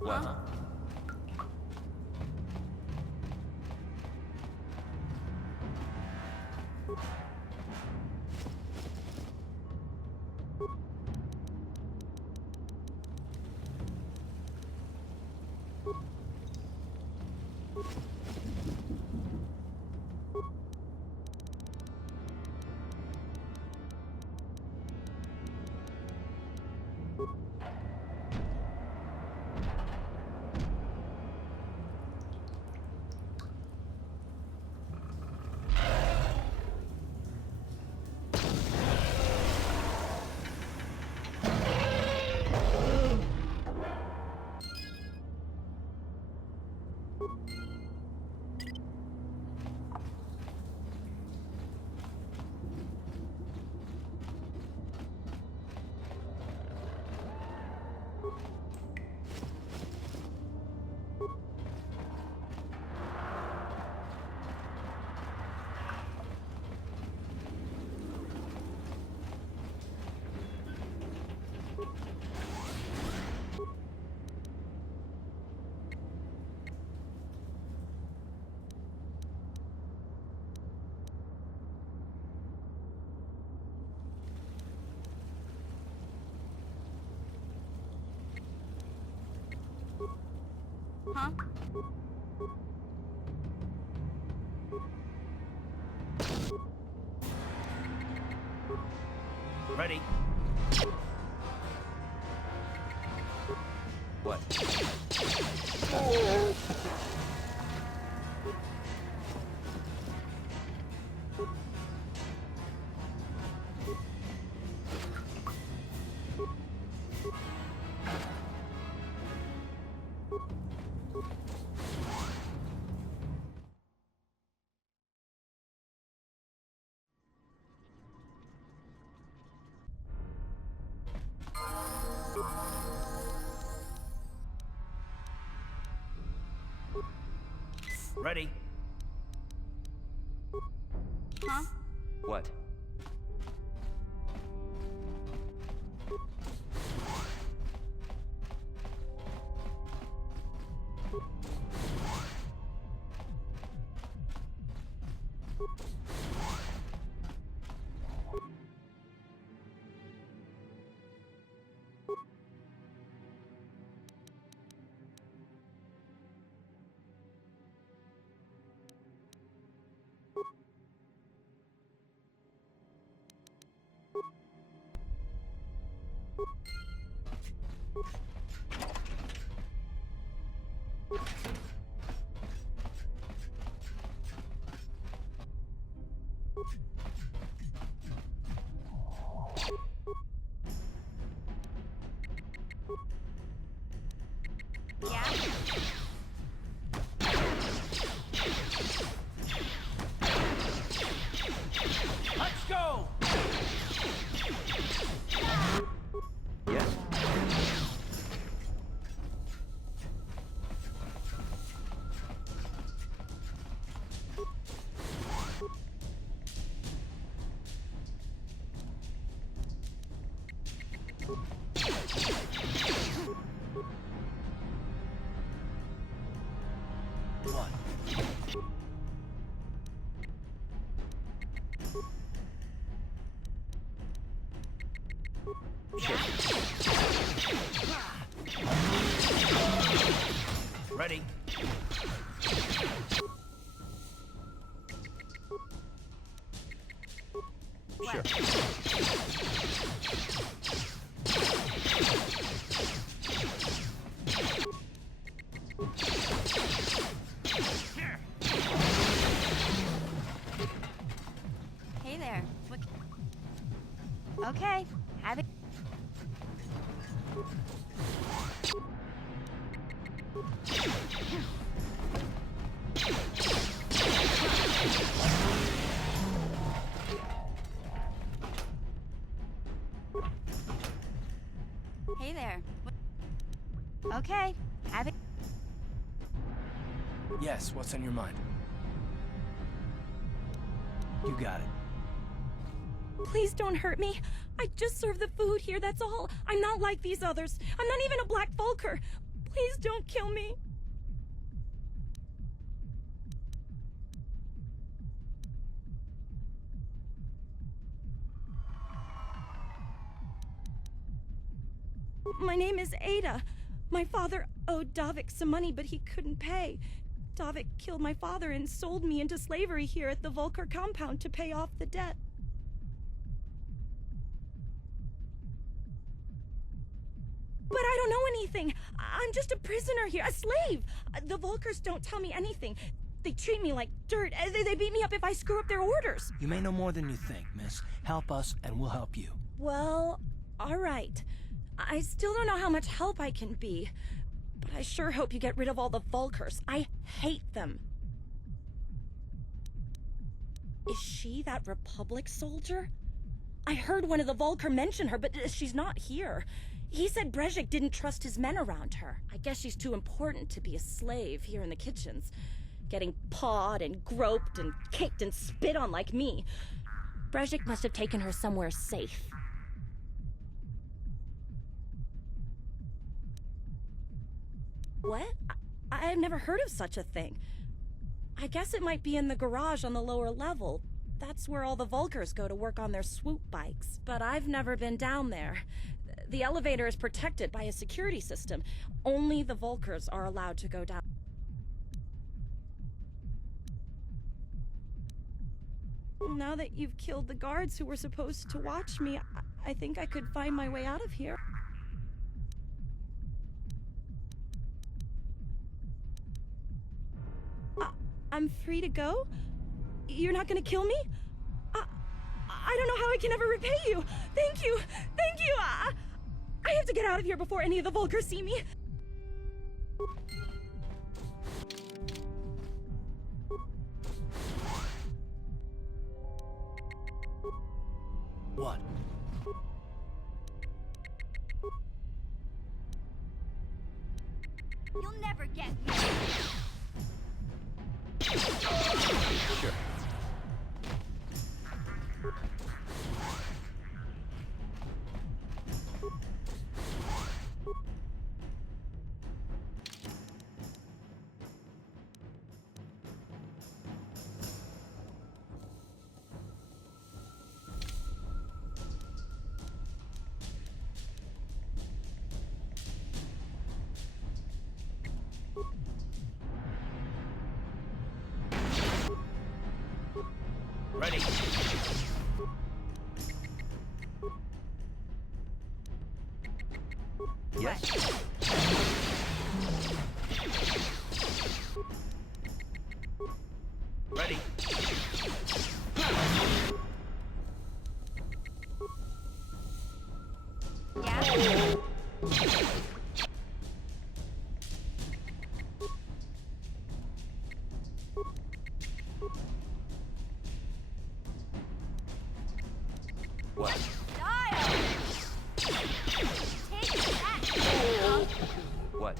What? Huh? Ready? What? Ready? Huh? What? Yeah? Let's go! Yes. What? Ready? Sure. Hey there. What... Okay, have it. Hey there. What... Okay, have it. Yes, what's on your mind? You got it. Please don't hurt me. I just serve the food here, that's all. I'm not like these others. I'm not even a Black Vulker. Please don't kill me. My name is Ada. My father owed Davik some money, but he couldn't pay. Davik killed my father and sold me into slavery here at the Vulker compound to pay off the debt. But I don't know anything. I'm just a prisoner here, a slave. The Vulkers don't tell me anything. They treat me like dirt. They beat me up if I screw up their orders. You may know more than you think, miss. Help us, and we'll help you. Well, all right. I still don't know how much help I can be, but I sure hope you get rid of all the Vulkers. I hate them. Is she that Republic soldier? I heard one of the Vulker mention her, but she's not here. He said Brezhik didn't trust his men around her. I guess she's too important to be a slave here in the kitchens, getting pawed and groped and kicked and spit on like me. Brezhik must have taken her somewhere safe. What? I've never heard of such a thing. I guess it might be in the garage on the lower level. That's where all the Vulkers go to work on their swoop bikes. But I've never been down there. The elevator is protected by a security system. Only the Volkers are allowed to go down. Now that you've killed the guards who were supposed to watch me, I think I could find my way out of here. I'm free to go? You're not gonna kill me? I don't know how I can ever repay you. Thank you. Thank you. I have to get out of here before any of the Volkers see me. What? You'll never get me. Sure. Ready. Yes. Ready. Yeah? What? Style! Take that! What?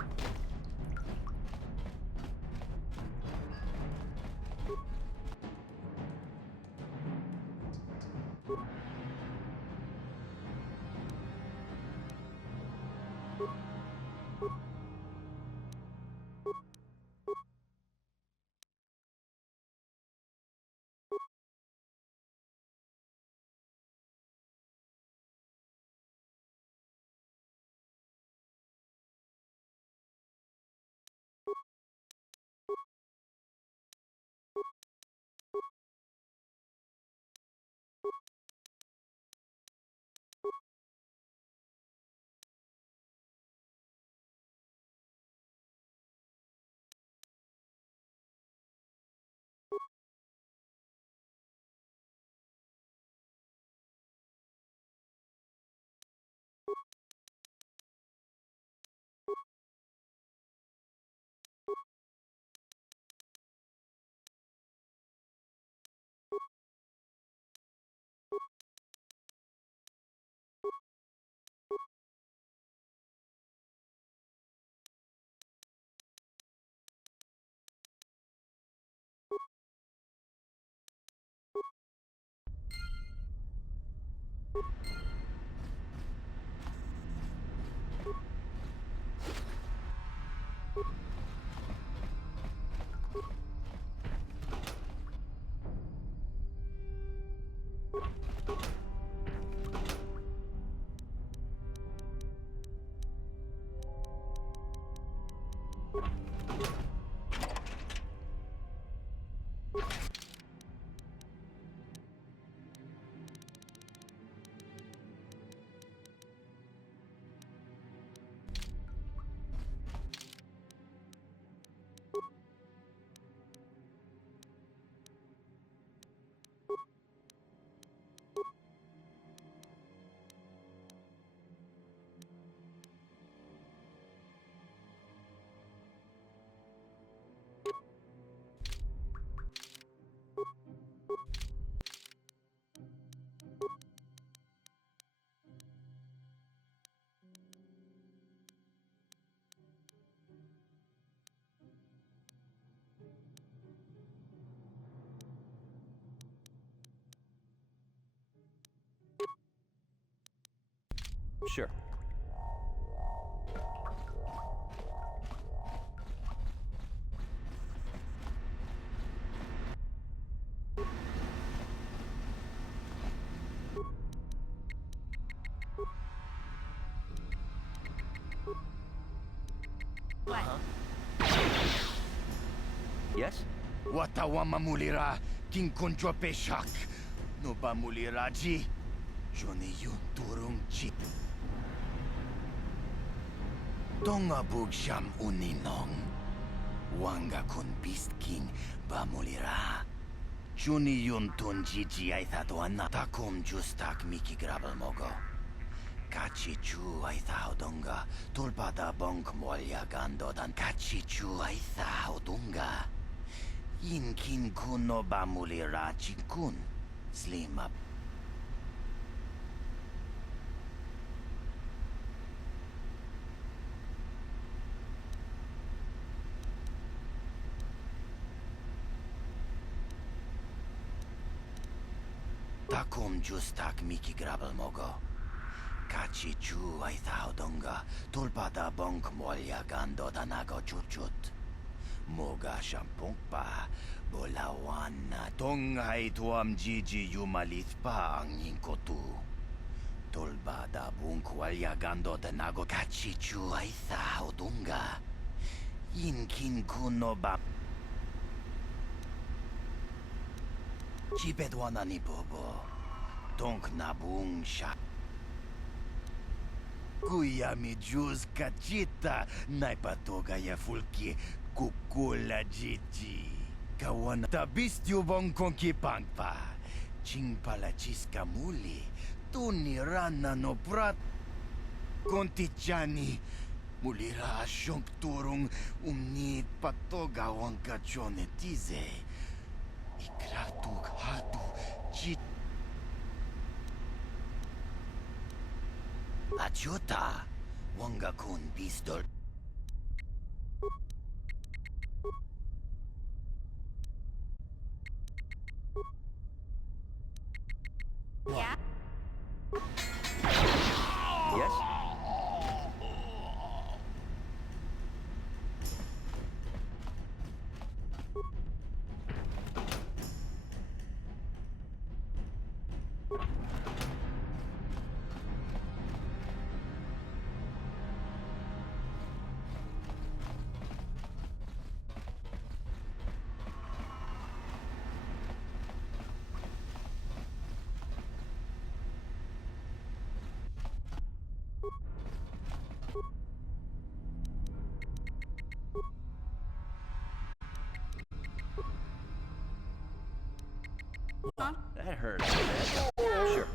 Sure. Yes? Watawama mulira kinkonjwa peshak. No ba muliraji? Joni yun turung chi. Tonga bugsham uninong. Wanga kun beast king ba mulira. Juni yun tun jiji ay thatuana. Takum justak miki grabal mogo. Kachi chu ay thaudunga. Tulpada bonk molya gando dan kachi chu ay thaudunga. Inkin kuno ba mulira chinkun. Slim up. Takum justak miki grabal mogo. Kachi chu ay thaudunga. Tulpada bonk molya gando danago chuchut. Moga shampong pa. Bolawan na tongay tuam jiji yumalit pa ang inkotu. Tulbada bunk walya gando danago kachi chu ay thaudunga. Inkin kuno ba. Chipedwana ni bobo. Tonk na bung sha. Kuya mi jus kachita. Naipatoga ya fulki. Kukula jiji. Kawana tabist yubong konki pangpa. Chingpala chiska muli. Tuni rana no prat. Kontichani. Mulira asyong turong umnit patoga wang kachone tize. Ikratuk hatu jit. Achuta. Wanga kun pistol. Yeah? Yes? That hurt. Sure.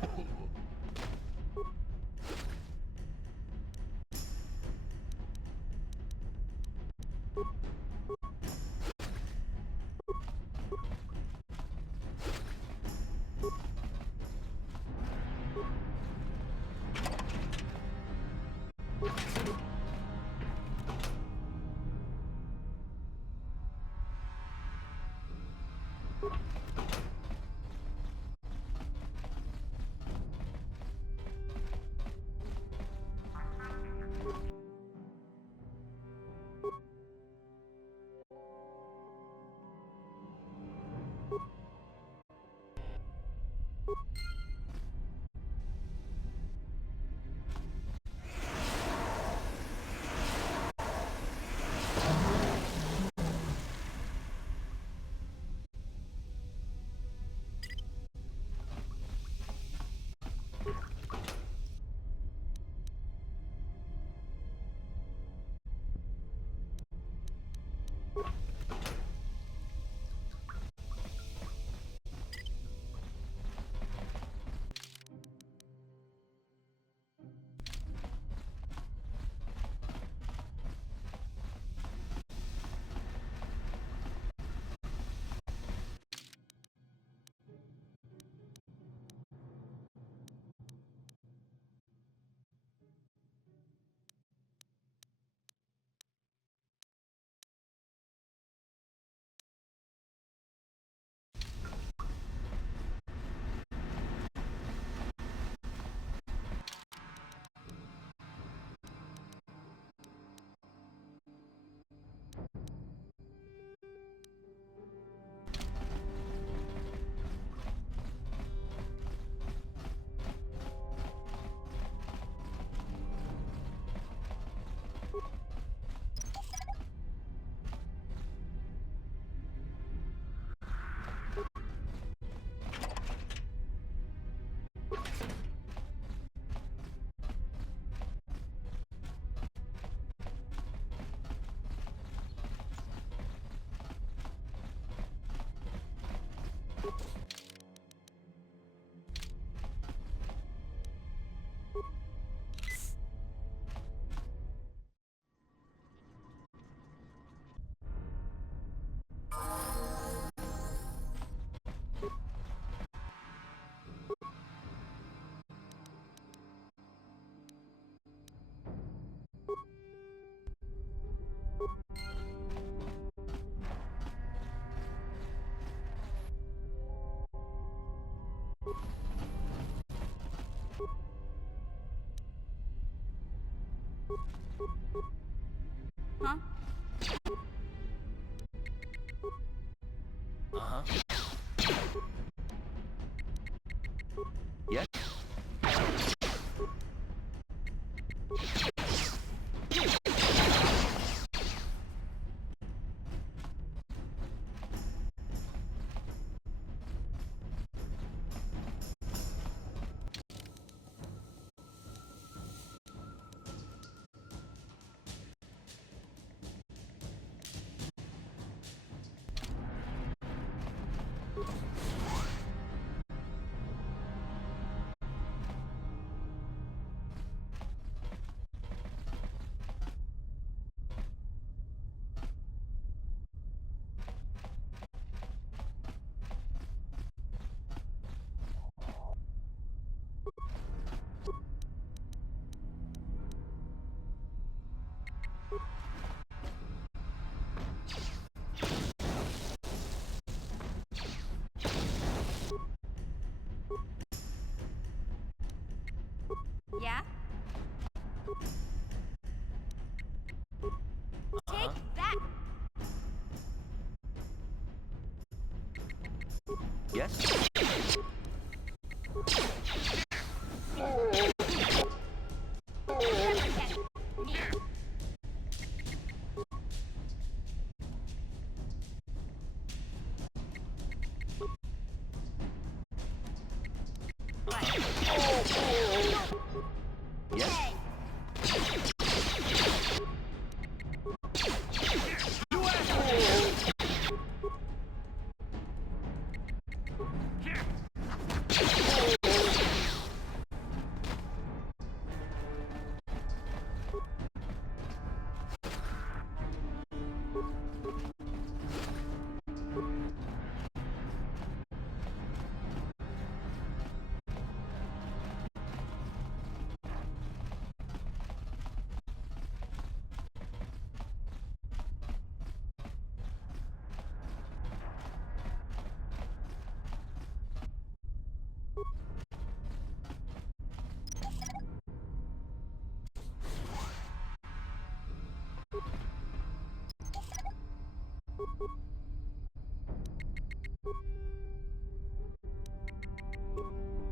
Huh? Uh-huh. Yes? Yeah? Take that! Yes? Yes?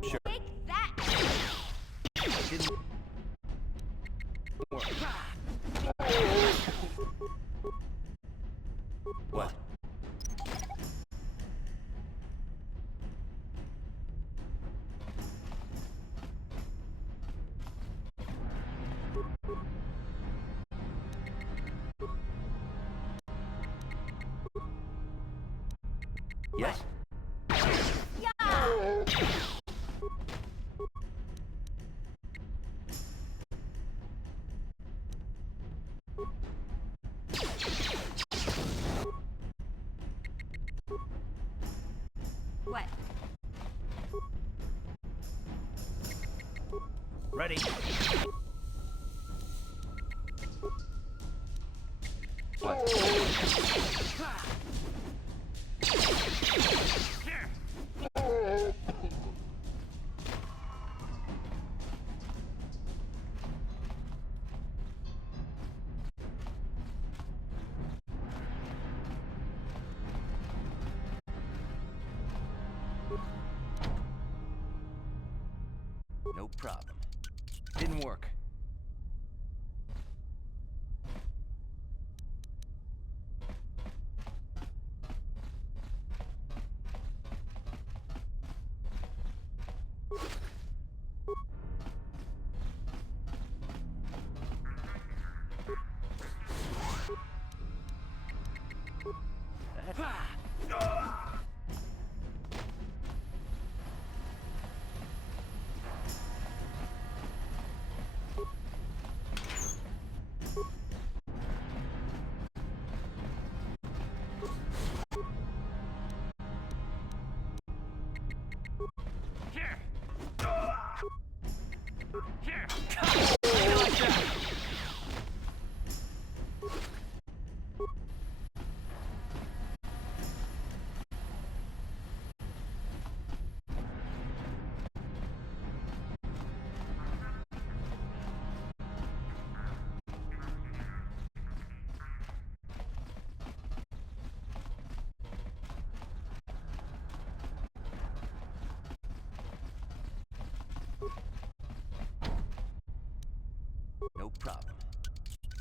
Sure. Take that! Didn't work. What? Yes? What? Ready. No problem. Didn't work.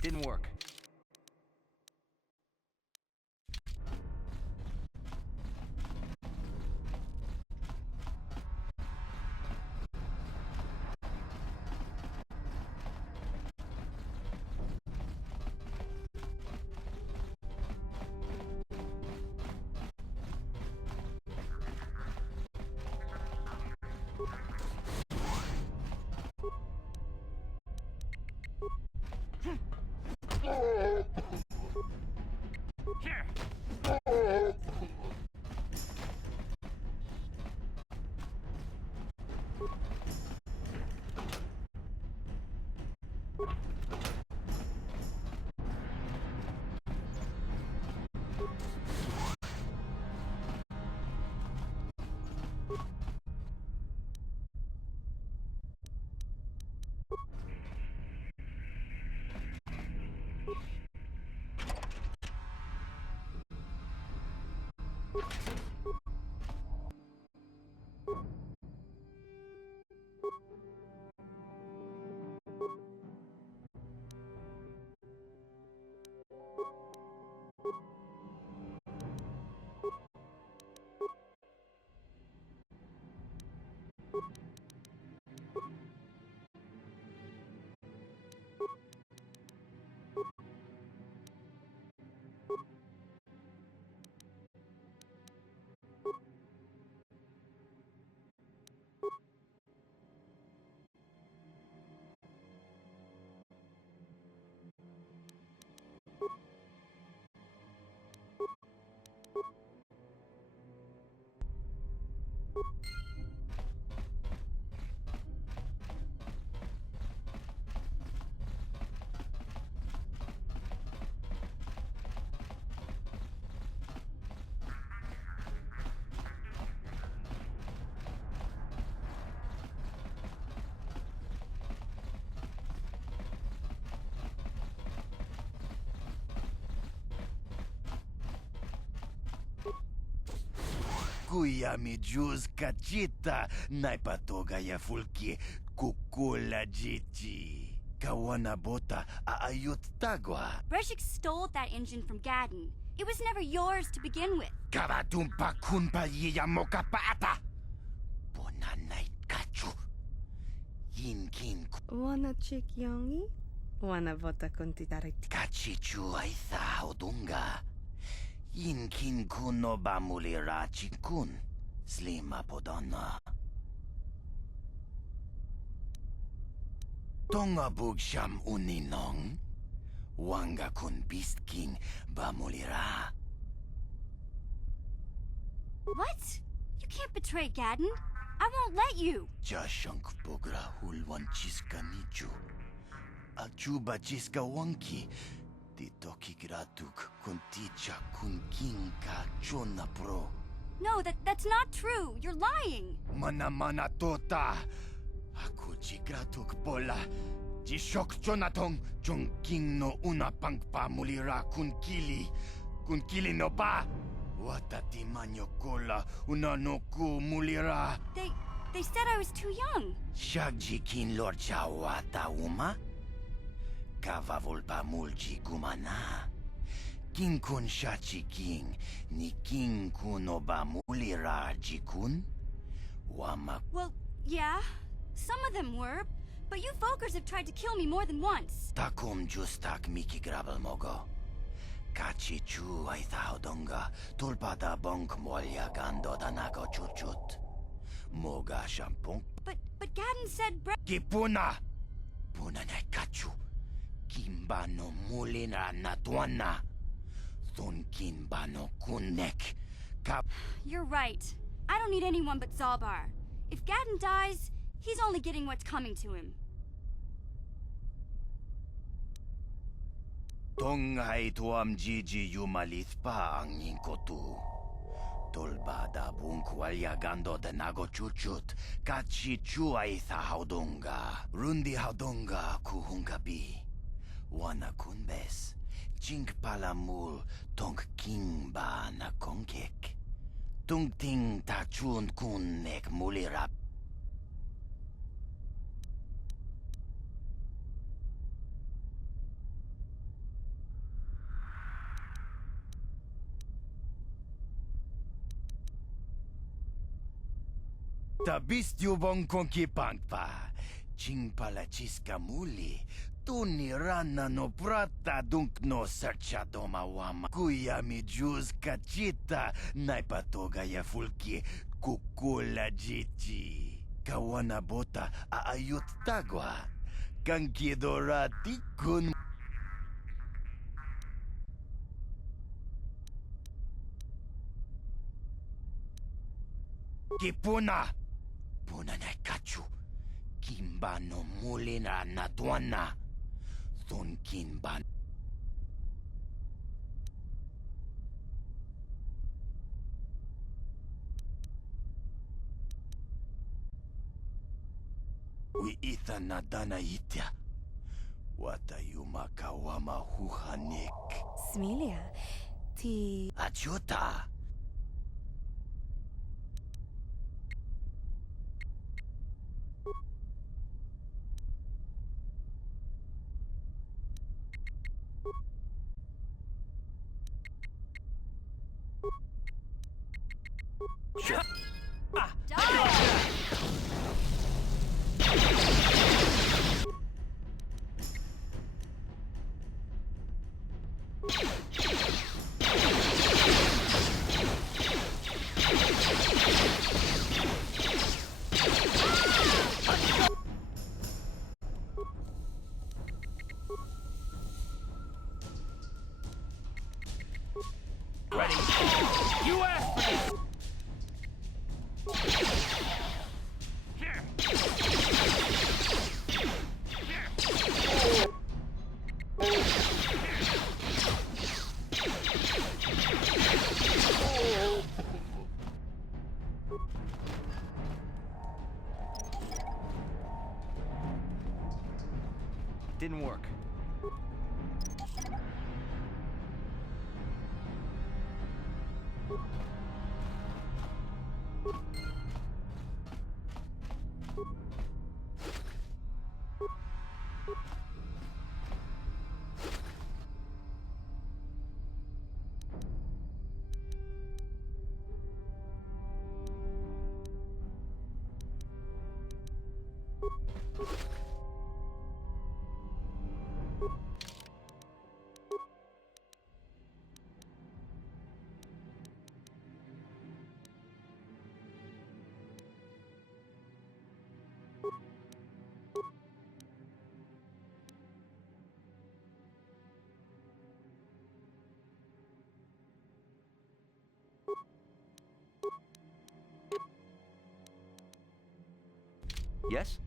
Didn't work. Kuya mi juz kachita, naipatoga ya fulki kukula jichi. Kawana bota aayut tagwa. Breshik stole that engine from Gadden. It was never yours to begin with. Kavatumpa kunpa yiya mokapaata. Bonanay kachu. Yinkin Wanna chick yongi? Wanna vota kontitarit? kachichu aitha odunga. Yinkin kuno bamulira chikun. Slima podona. Tonga bugsham uninong. Wanga kun beast king bamulira. What? You can't betray Gadden. I won't let you. Jashunk bogra hulwan chiska nichu. Achuba chiska wonki. Titoki gratuk kunticha kun king ka chona pro. No, that's not true. You're lying. Mana tota. Aku chigratuk pola. Jishok chonatong chong king no una pangpa mulira kun kili no ba. Watati manyo kola una no ku mulira. They said I was too young. Shagji kin lord chawata uma. Kava volpa mulji kumana. King kun shachi king ni king kuno ba mulira jikun. Wama. Well, yeah. Some of them were, but you folkers have tried to kill me more than once. Takum justak miki grabel mogo. Kachi chu ay donga tulpada bonk molya gando danago chuchut. Moga shampong. But Gadden said Kipuna! Puna na kachu. Kimba no mulina na tuana. Thun kimba no kunek. Kap. You're right. I don't need anyone but Zalbar. If Gadden dies, he's only getting what's coming to him. Tonghay tuam jiji yumalit pa ang inkotu. Tolbada bunkwalya gando de nago chuchut. Kachi chuay tha haudonga. Rundi haudonga kuhungabi. Wana kunbes. Chink palamul tong king ba na konkek. Tung ting ta chun kun nek mulirap. Tabistyo bong konki pangpa. Ching palachiska muli. Tuni rana no prata dunk no searcha doma wama. Kuya mi juz kachita. Naipatoga ya fulki kukula jichi. Kawana bota aayut tagwa. Kankidorati kun. Kipuna. Puna na kachu. Kimba no mulina natuana. Thun kimba. Wi itha na dana itya. Watayuma kawama huhanik. Smilia, ti... Achuta. Shut Ready. You asked for this. Didn't work. Yes?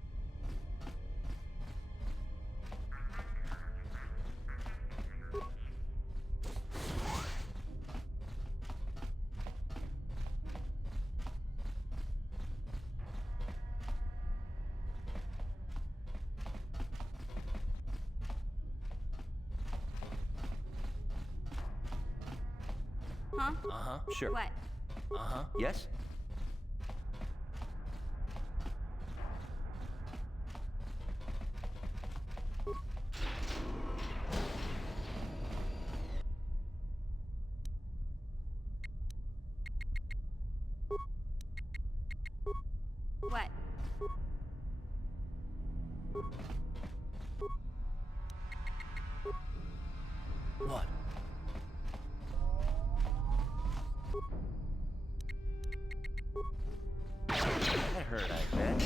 Huh? Uh-huh, sure. What? Uh-huh, yes? What? What? That hurt, I bet.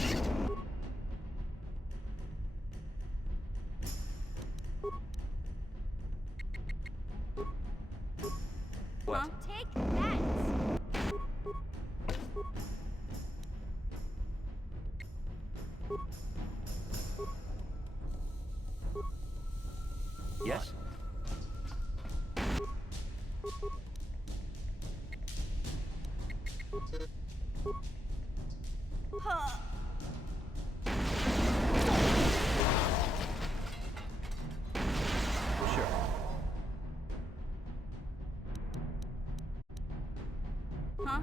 What? Huh? Take that! Yes? Huh. Sure. Huh?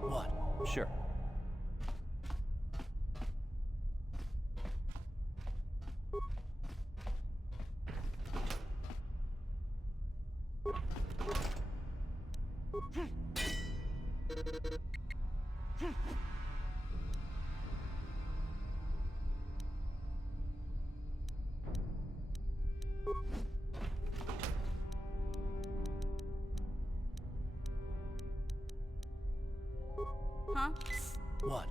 What? Sure. Huh? What?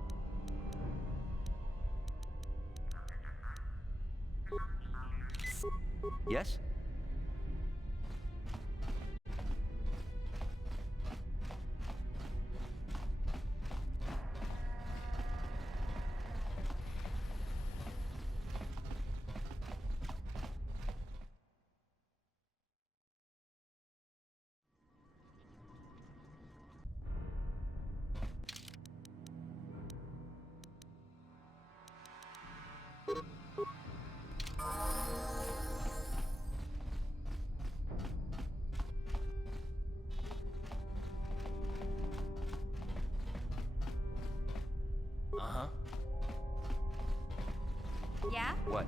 Yes? Uh-huh. Yeah? What?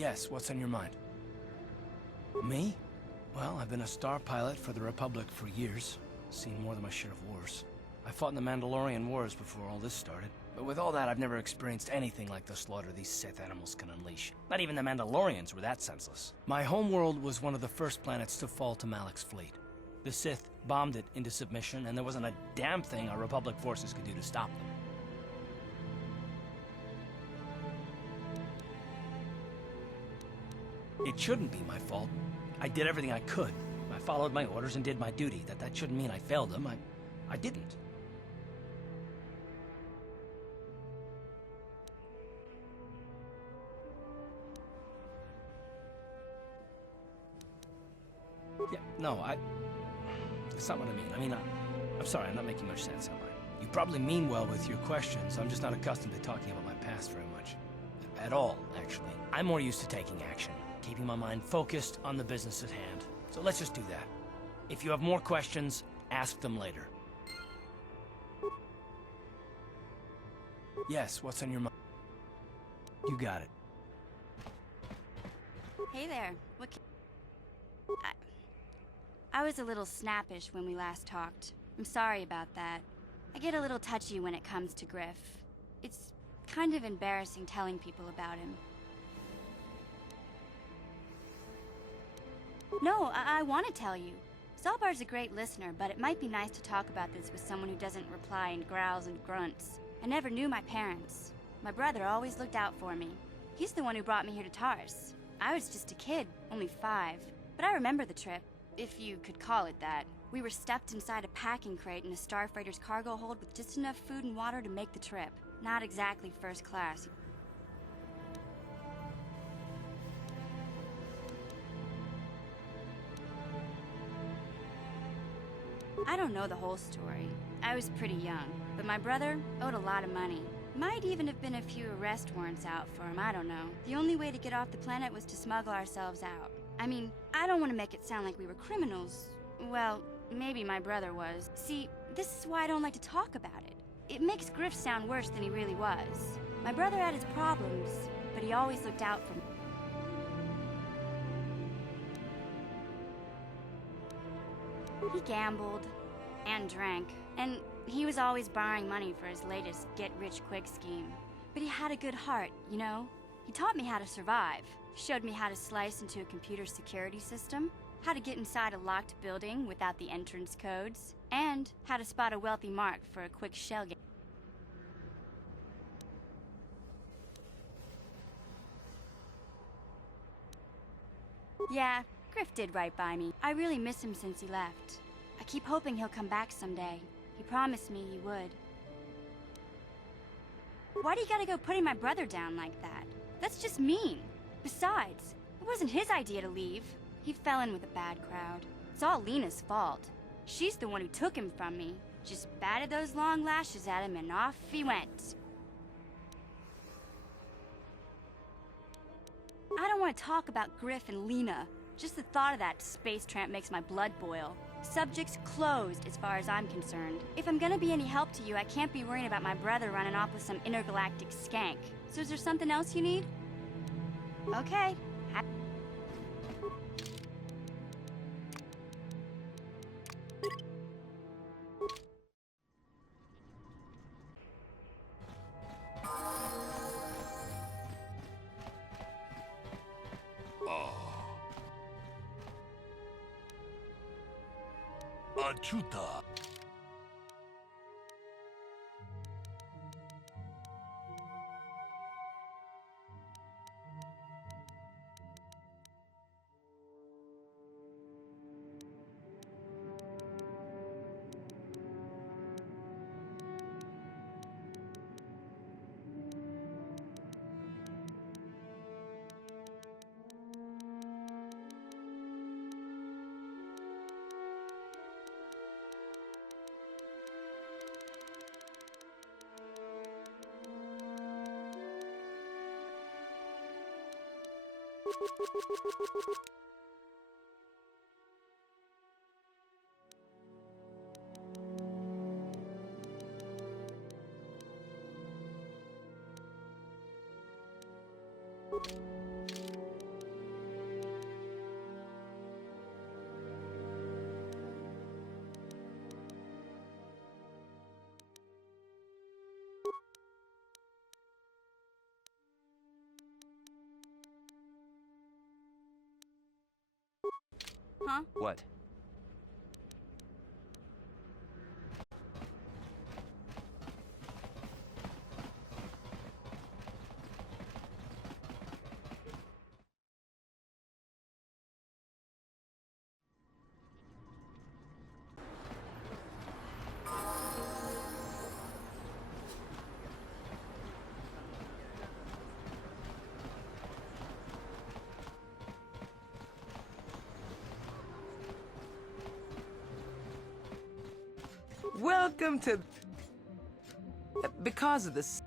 Yes, what's on your mind? Me? Well, I've been a star pilot for the Republic for years. Seen more than my share of wars. I fought in the Mandalorian Wars before all this started. But with all that, I've never experienced anything like the slaughter these Sith animals can unleash. Not even the Mandalorians were that senseless. My homeworld was one of the first planets to fall to Malak's fleet. The Sith bombed it into submission, and there wasn't a damn thing our Republic forces could do to stop them. It shouldn't be my fault. I did everything I could. I followed my orders and did my duty. That shouldn't mean I failed them. I didn't. Yeah, no, that's not what I mean. I'm sorry, I'm not making much sense, am I? You probably mean well with your questions. I'm just not accustomed to talking about my past very much. At all, actually. I'm more used to taking action, keeping my mind focused on the business at hand. So let's just do that. If you have more questions, ask them later. Yes, what's on your mind? You got it. Hey there. I was a little snappish when we last talked. I'm sorry about that. I get a little touchy when it comes to Griff. It's kind of embarrassing telling people about him. No, I want to tell you. Zalbar's a great listener, but it might be nice to talk about this with someone who doesn't reply in growls and grunts. I never knew my parents. My brother always looked out for me. He's the one who brought me here to Tars. I was just a kid, only 5. But I remember the trip, if you could call it that. We were stuffed inside a packing crate in a starfighter's cargo hold with just enough food and water to make the trip. Not exactly first class. I don't know the whole story. I was pretty young, but my brother owed a lot of money. Might even have been a few arrest warrants out for him, I don't know. The only way to get off the planet was to smuggle ourselves out. I don't want to make it sound like we were criminals. Well, maybe my brother was. See, this is why I don't like to talk about it. It makes Griff sound worse than he really was. My brother had his problems, but he always looked out for me. He gambled and drank, and he was always borrowing money for his latest get-rich-quick scheme. But he had a good heart, you know? He taught me how to survive, showed me how to slice into a computer security system, how to get inside a locked building without the entrance codes, and how to spot a wealthy mark for a quick shell game. Yeah, Griff did right by me. I really miss him since he left. I keep hoping he'll come back someday. He promised me he would. Why do you gotta go putting my brother down like that? That's just mean. Besides, it wasn't his idea to leave. He fell in with a bad crowd. It's all Lena's fault. She's the one who took him from me. Just batted those long lashes at him and off he went. I don't want to talk about Griff and Lena. Just the thought of that space tramp makes my blood boil. Subject's closed as far as I'm concerned. If I'm gonna be any help to you, I can't be worrying about my brother running off with some intergalactic skank. So is there something else you need? Okay. Achuta. Huh? What? Welcome to... Because of this...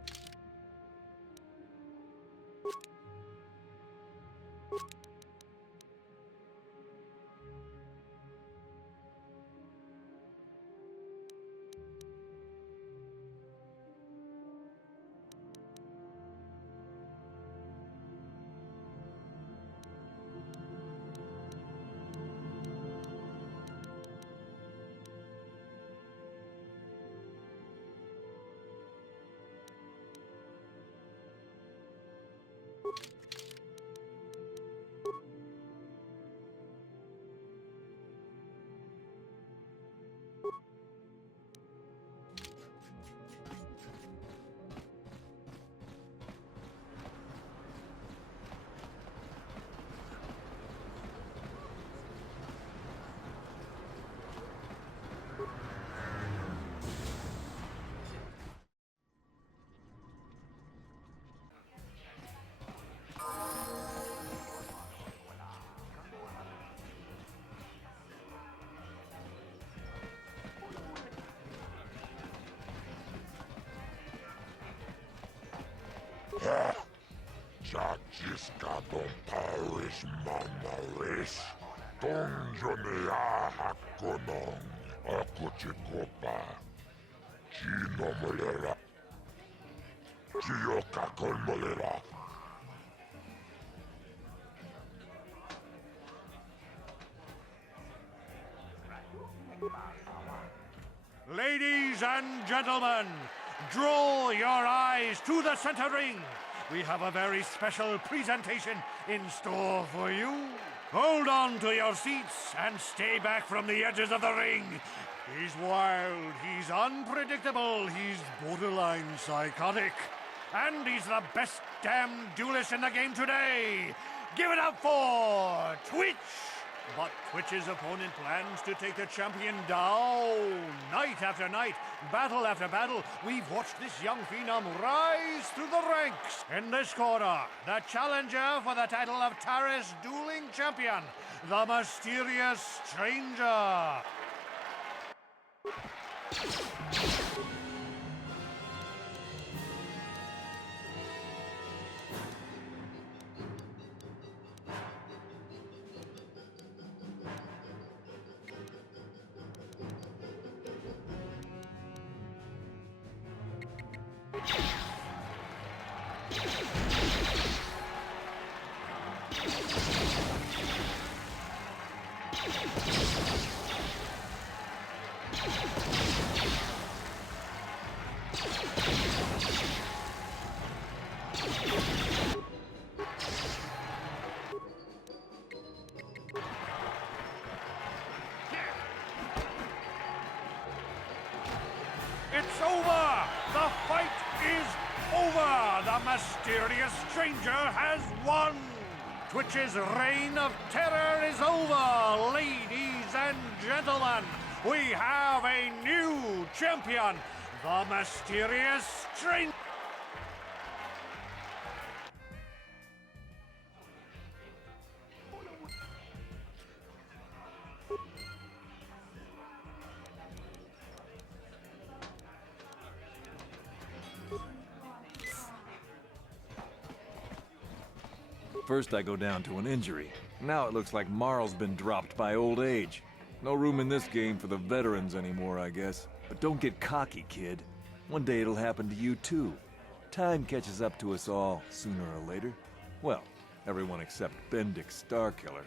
Chachiskadon Paris Manaris, Donjonea Hakonong, Akuchikopa, Chino Molera, Chiyokakon Molera. Ladies and gentlemen, draw your eyes to the center ring. We have a very special presentation in store for you. Hold on to your seats and stay back from the edges of the ring. He's wild, he's unpredictable, he's borderline psychotic. And he's the best damn duelist in the game today. Give it up for Twitch! But Twitch's opponent plans to take the champion down. Night after night, battle after battle, we've watched this young phenom rise through the ranks. In this corner, the challenger for the title of Taris Dueling Champion, the mysterious stranger. It's over! The fight is over! The mysterious stranger has won! Twitch's reign of terror is over! Ladies and gentlemen, we have a new champion! The mysterious stranger! First I go down to an injury. Now it looks like Marl's been dropped by old age. No room in this game for the veterans anymore, I guess. But don't get cocky, kid. One day it'll happen to you too. Time catches up to us all, sooner or later. Well, everyone except Bendix Starkiller.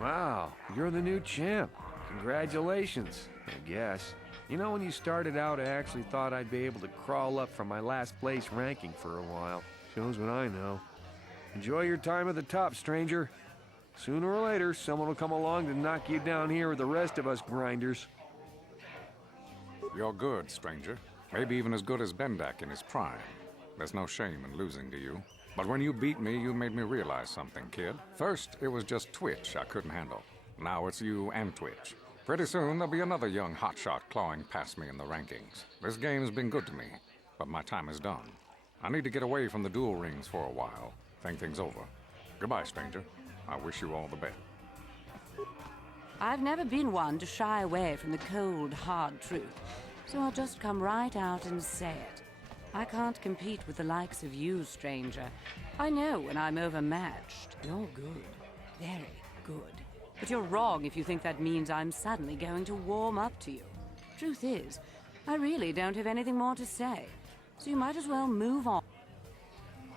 Wow, you're the new champ. Congratulations, I guess. You know, when you started out, I actually thought I'd be able to crawl up from my last place ranking for a while. Shows what I know. Enjoy your time at the top, stranger. Sooner or later, someone will come along to knock you down here with the rest of us grinders. You're good, stranger. Maybe even as good as Bendak in his prime. There's no shame in losing to you. But when you beat me, you made me realize something, kid. First, it was just Twitch I couldn't handle. Now it's you and Twitch. Pretty soon, there'll be another young hotshot clawing past me in the rankings. This game's been good to me, but my time is done. I need to get away from the duel rings for a while. Think things over. Goodbye, stranger. I wish you all the best. I've never been one to shy away from the cold, hard truth, so I'll just come right out and say it. I can't compete with the likes of you, stranger. I know when I'm overmatched. You're good. Very good. But you're wrong if you think that means I'm suddenly going to warm up to you. Truth is, I really don't have anything more to say, so you might as well move on.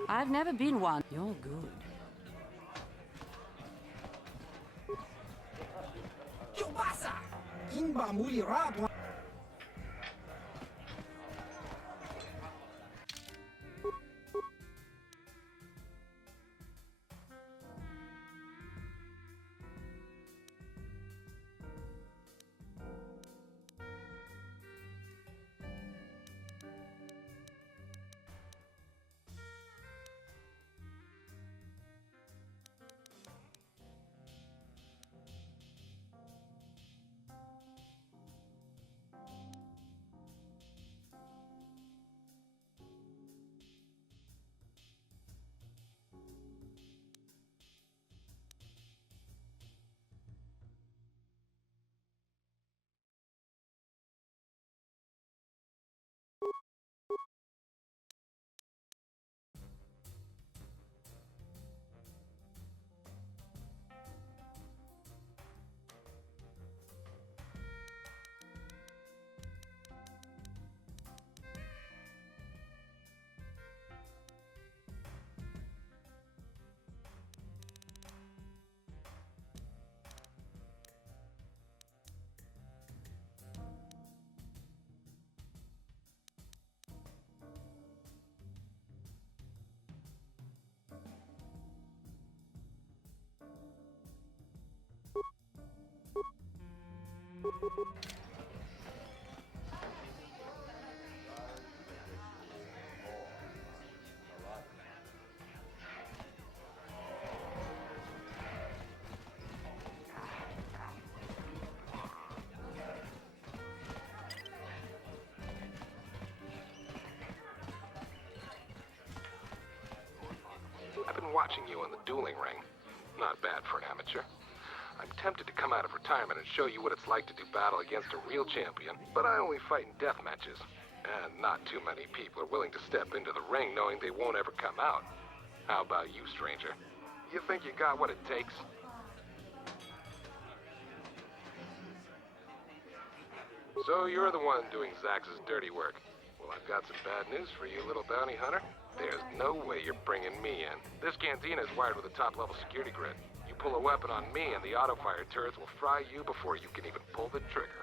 I've never been one. You're good. ¿Qué pasa? Kimba muy rápido. I've been watching you in the dueling ring. Not bad for an amateur. I'm tempted to come out of retirement and show you what it's like to do battle against a real champion, but I only fight in death matches. And not too many people are willing to step into the ring knowing they won't ever come out. How about you, stranger? You think you got what it takes? So you're the one doing Zax's dirty work. Well, I've got some bad news for you, little bounty hunter. There's no way you're bringing me in. This cantina is wired with a top-level security grid. You pull a weapon on me and the auto-fire turrets will fry you before you can even pull the trigger.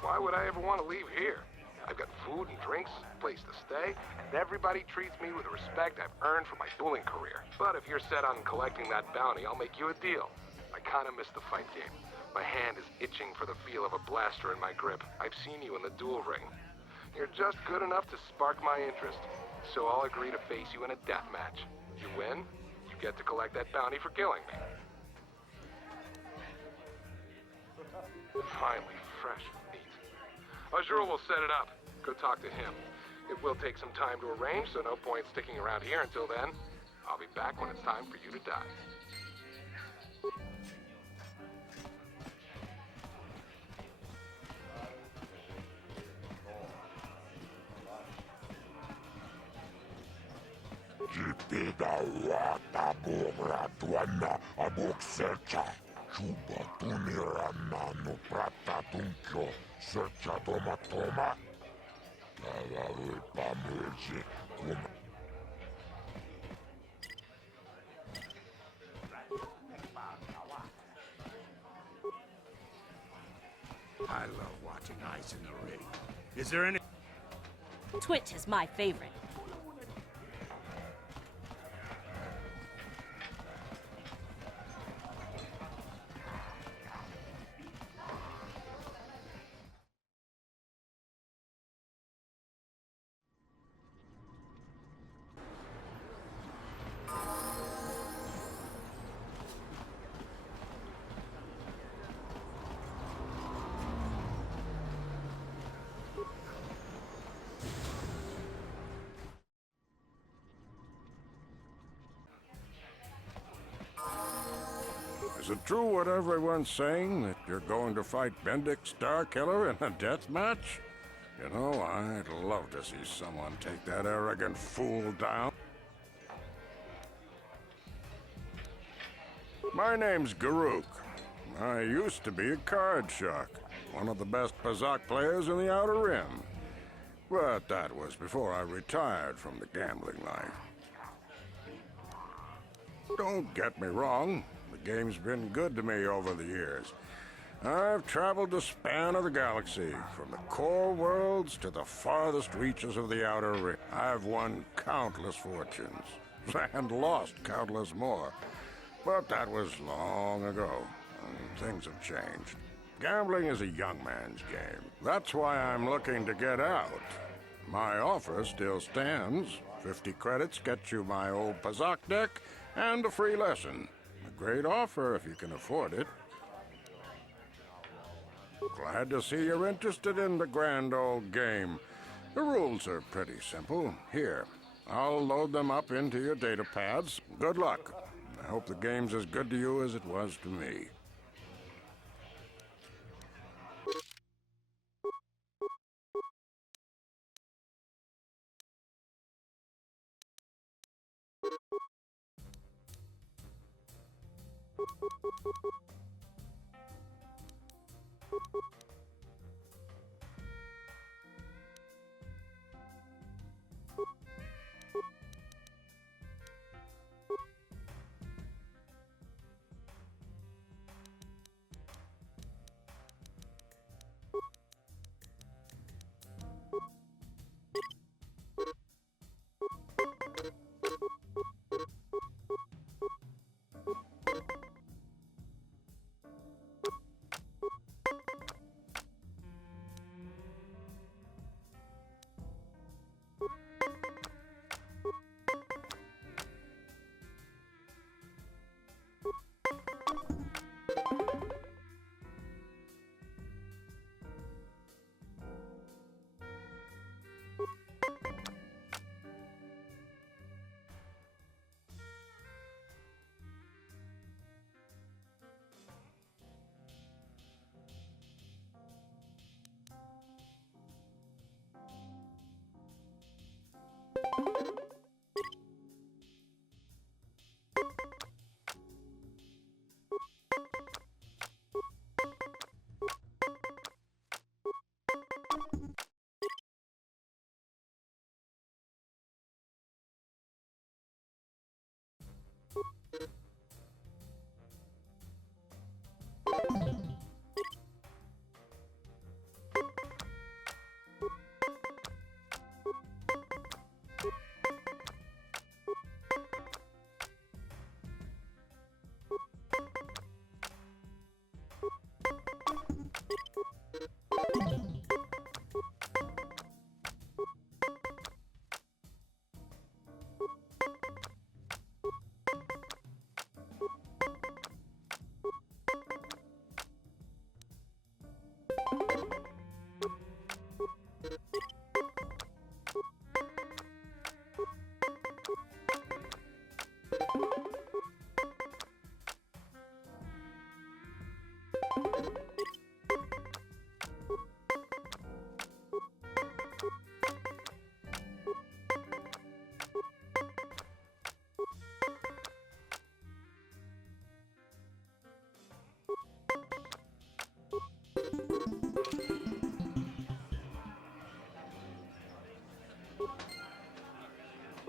Why would I ever want to leave here? I've got food and drinks, place to stay, and everybody treats me with the respect I've earned from my dueling career. But if you're set on collecting that bounty, I'll make you a deal. I kind of miss the fight game. My hand is itching for the feel of a blaster in my grip. I've seen you in the duel ring. You're just good enough to spark my interest, so I'll agree to face you in a death match. You win, you get to collect that bounty for killing me. Finally, fresh and neat. Azure will set it up. Go talk to him. It will take some time to arrange, so no point sticking around here until then. I'll be back when it's time for you to die. Jipida bugra tuanna abuksecha. Chuba tunirana no prata tunkyo. Secha toma. Tava ulpamuji kum. I love watching ice in the ring. Is there any... Twitch is my favorite. Is it true what everyone's saying, that you're going to fight Bendick Starkiller in a death match? You know, I'd love to see someone take that arrogant fool down. My name's Garuk. I used to be a card shark, one of the best Pazak players in the Outer Rim. But that was before I retired from the gambling life. Don't get me wrong, the game's been good to me over the years. I've traveled the span of the galaxy, from the core worlds to the farthest reaches of the Outer Rim. I've won countless fortunes, and lost countless more. But that was long ago, and things have changed. Gambling is a young man's game. That's why I'm looking to get out. My offer still stands. 50 credits gets you my old Pazak deck and a free lesson. A great offer if you can afford it. Glad to see you're interested in the grand old game. The rules are pretty simple. Here, I'll load them up into your data pads. Good luck. I hope the game's as good to you as it was to me.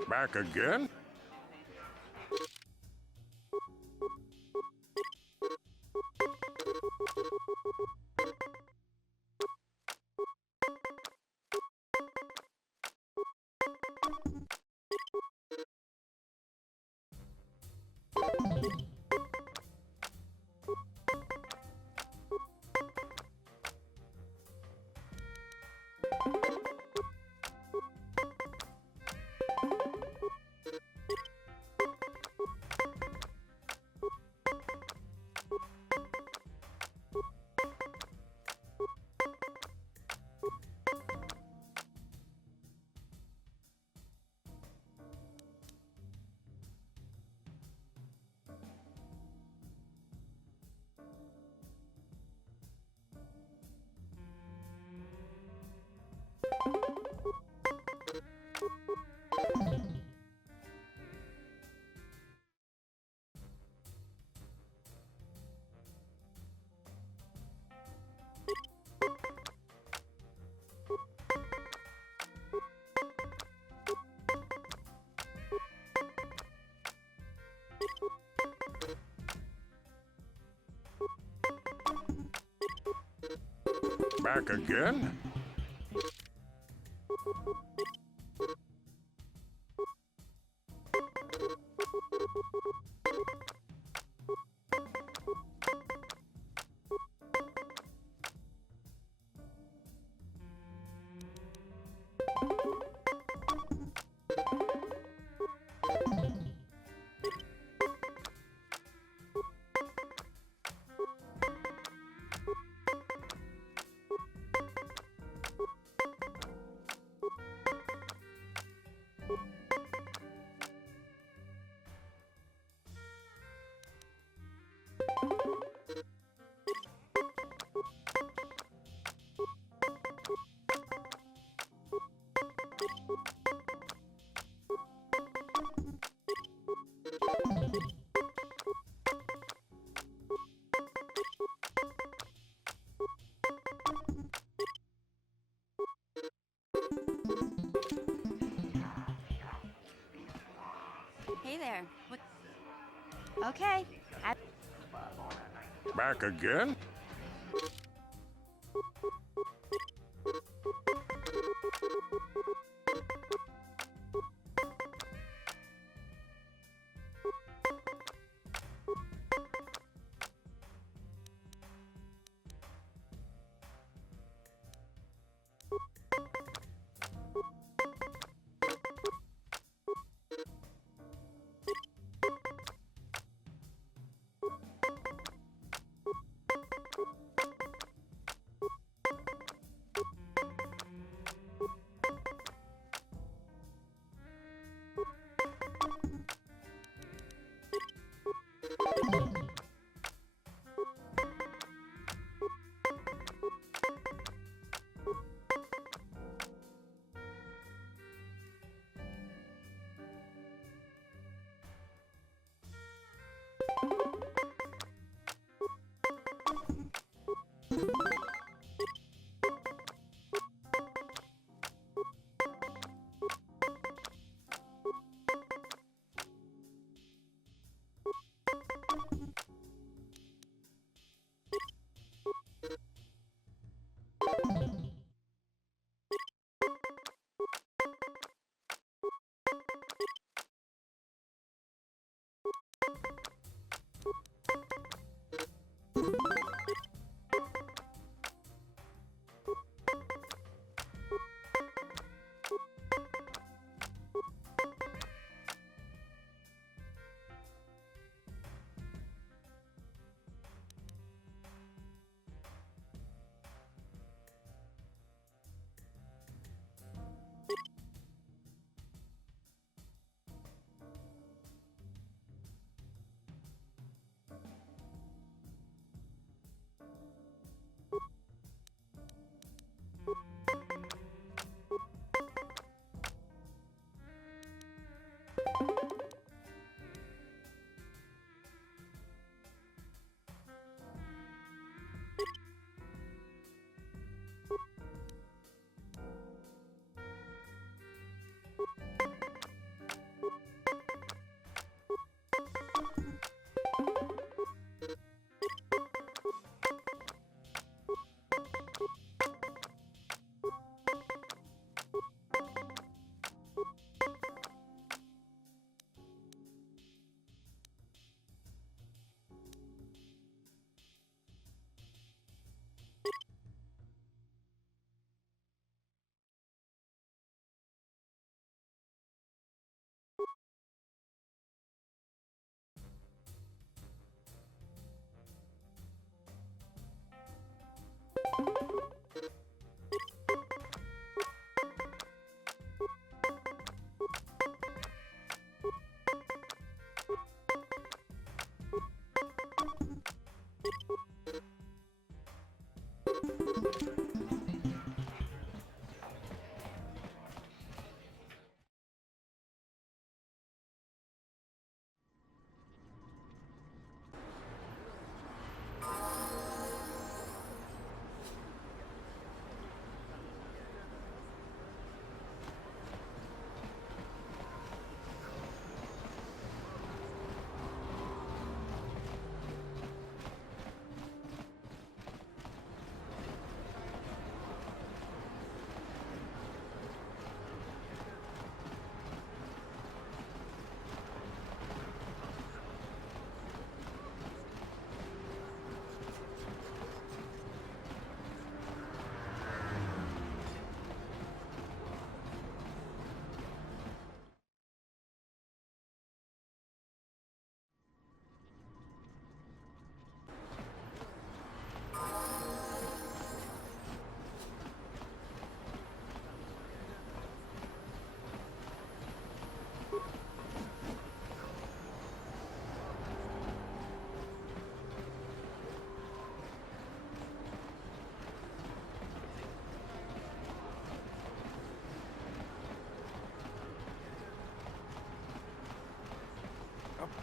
Back again? Back again? Hey there. What? Okay. Back again?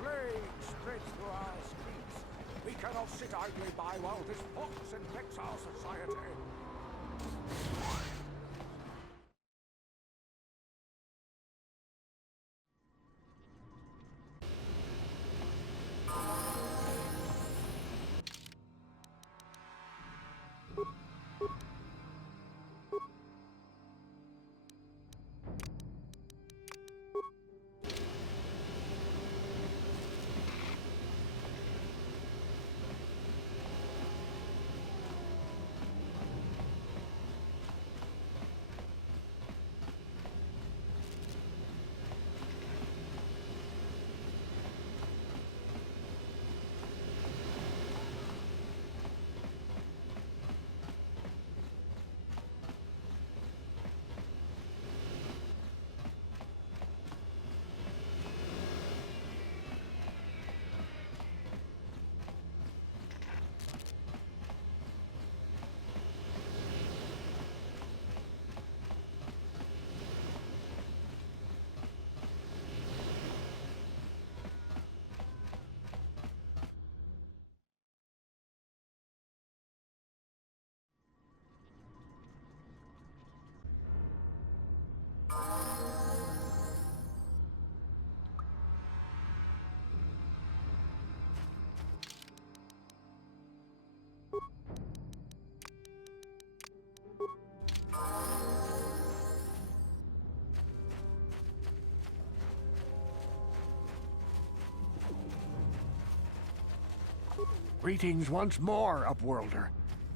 plague spreads through our streets. We cannot sit idly by while this fox infects our society. Greetings once more, Upworlder.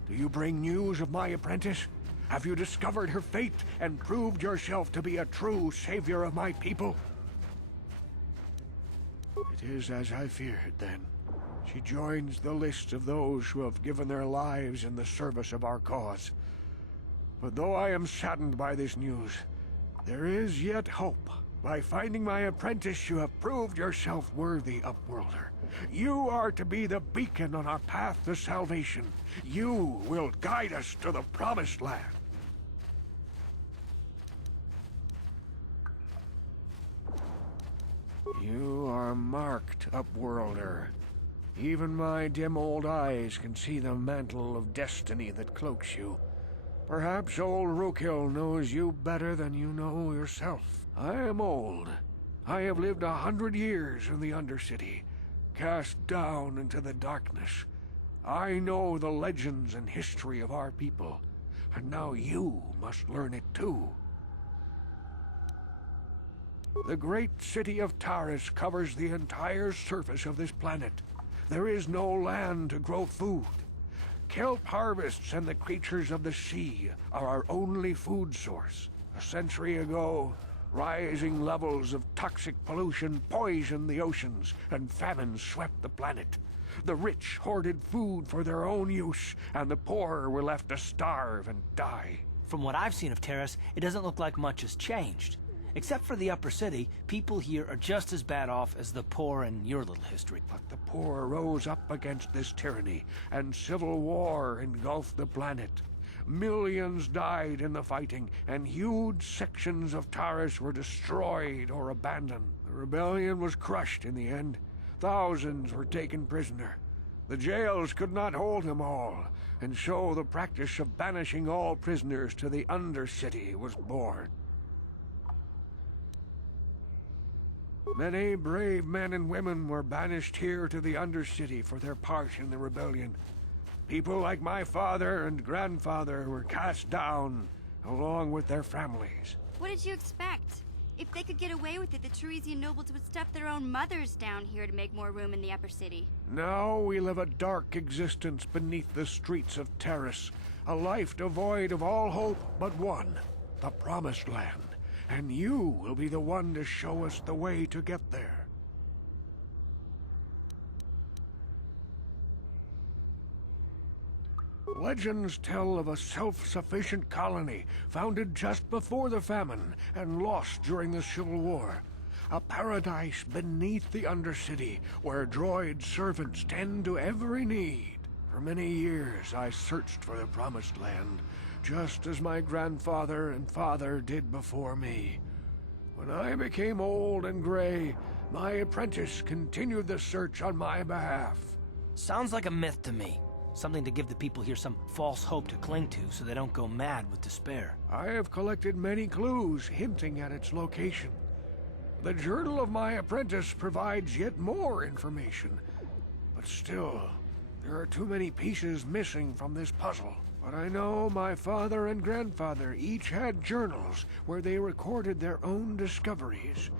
Do you bring news of my apprentice? Have you discovered her fate and proved yourself to be a true savior of my people? It is as I feared, then. She joins the list of those who have given their lives in the service of our cause. But though I am saddened by this news, there is yet hope. By finding my apprentice, you have proved yourself worthy, Upworlder. You are to be the beacon on our path to salvation. You will guide us to the Promised Land. You are marked, Upworlder. Even my dim old eyes can see the mantle of destiny that cloaks you. Perhaps old Rookhill knows you better than you know yourself. I am old. I have lived 100 years in the Undercity, cast down into the darkness. I know the legends and history of our people, and now you must learn it too. The great city of Taris covers the entire surface of this planet. There is no land to grow food. Kelp harvests and the creatures of the sea are our only food source. A century ago, rising levels of toxic pollution poisoned the oceans, and famine swept the planet. The rich hoarded food for their own use, and the poor were left to starve and die. From what I've seen of Terrace, it doesn't look like much has changed. Except for the upper city, people here are just as bad off as the poor in your little history. But the poor rose up against this tyranny, and civil war engulfed the planet. Millions died in the fighting, and huge sections of Taris were destroyed or abandoned. The rebellion was crushed in the end. Thousands were taken prisoner. The jails could not hold them all, and so the practice of banishing all prisoners to the Undercity was born. Many brave men and women were banished here to the Undercity for their part in the rebellion. People like my father and grandfather were cast down, along with their families. What did you expect? If they could get away with it, the Teresian nobles would stuff their own mothers down here to make more room in the upper city. Now we live a dark existence beneath the streets of Taris, a life devoid of all hope but one, the Promised Land. And you will be the one to show us the way to get there. Legends tell of a self-sufficient colony founded just before the famine and lost during the Civil War. A paradise beneath the Undercity where droid servants tend to every need. For many years I searched for the Promised Land, just as my grandfather and father did before me. When I became old and gray, My apprentice continued the search on my behalf. Sounds like a myth to me. Something to give the people here some false hope to cling to so they don't go mad with despair. I have collected many clues hinting at its location. The journal of my apprentice provides yet more information. But still, there are too many pieces missing from this puzzle. But I know my father and grandfather each had journals where they recorded their own discoveries.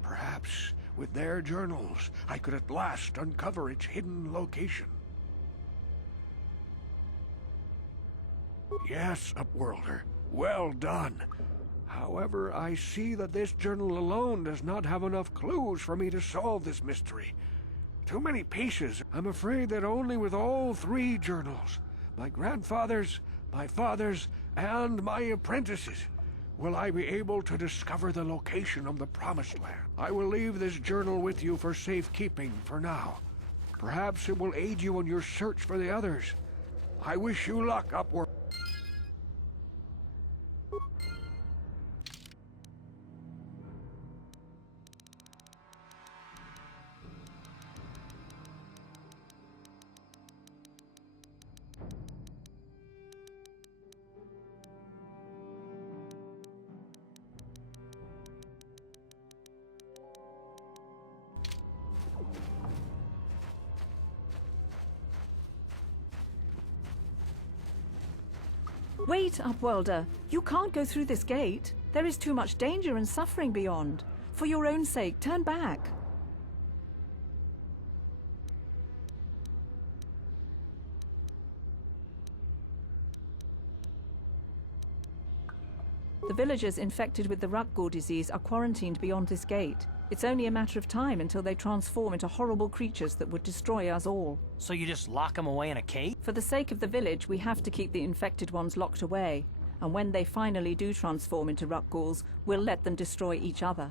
Perhaps with their journals, I could at last uncover its hidden location. Yes, Upworlder. Well done. However, I see that this journal alone does not have enough clues for me to solve this mystery. Too many pieces. I'm afraid that only with all three journals, my grandfather's, my father's, and my apprentice's, will I be able to discover the location of the Promised Land. I will leave this journal with you for safekeeping for now. Perhaps it will aid you in your search for the others. I wish you luck, Upworld. Wait, Upworlder. You can't go through this gate. There is too much danger and suffering beyond. For your own sake, turn back. The villagers infected with the Rukgul disease are quarantined beyond this gate. It's only a matter of time until they transform into horrible creatures that would destroy us all. So you just lock them away in a cave? For the sake of the village, we have to keep the infected ones locked away. And when they finally do transform into Rukguls, we'll let them destroy each other.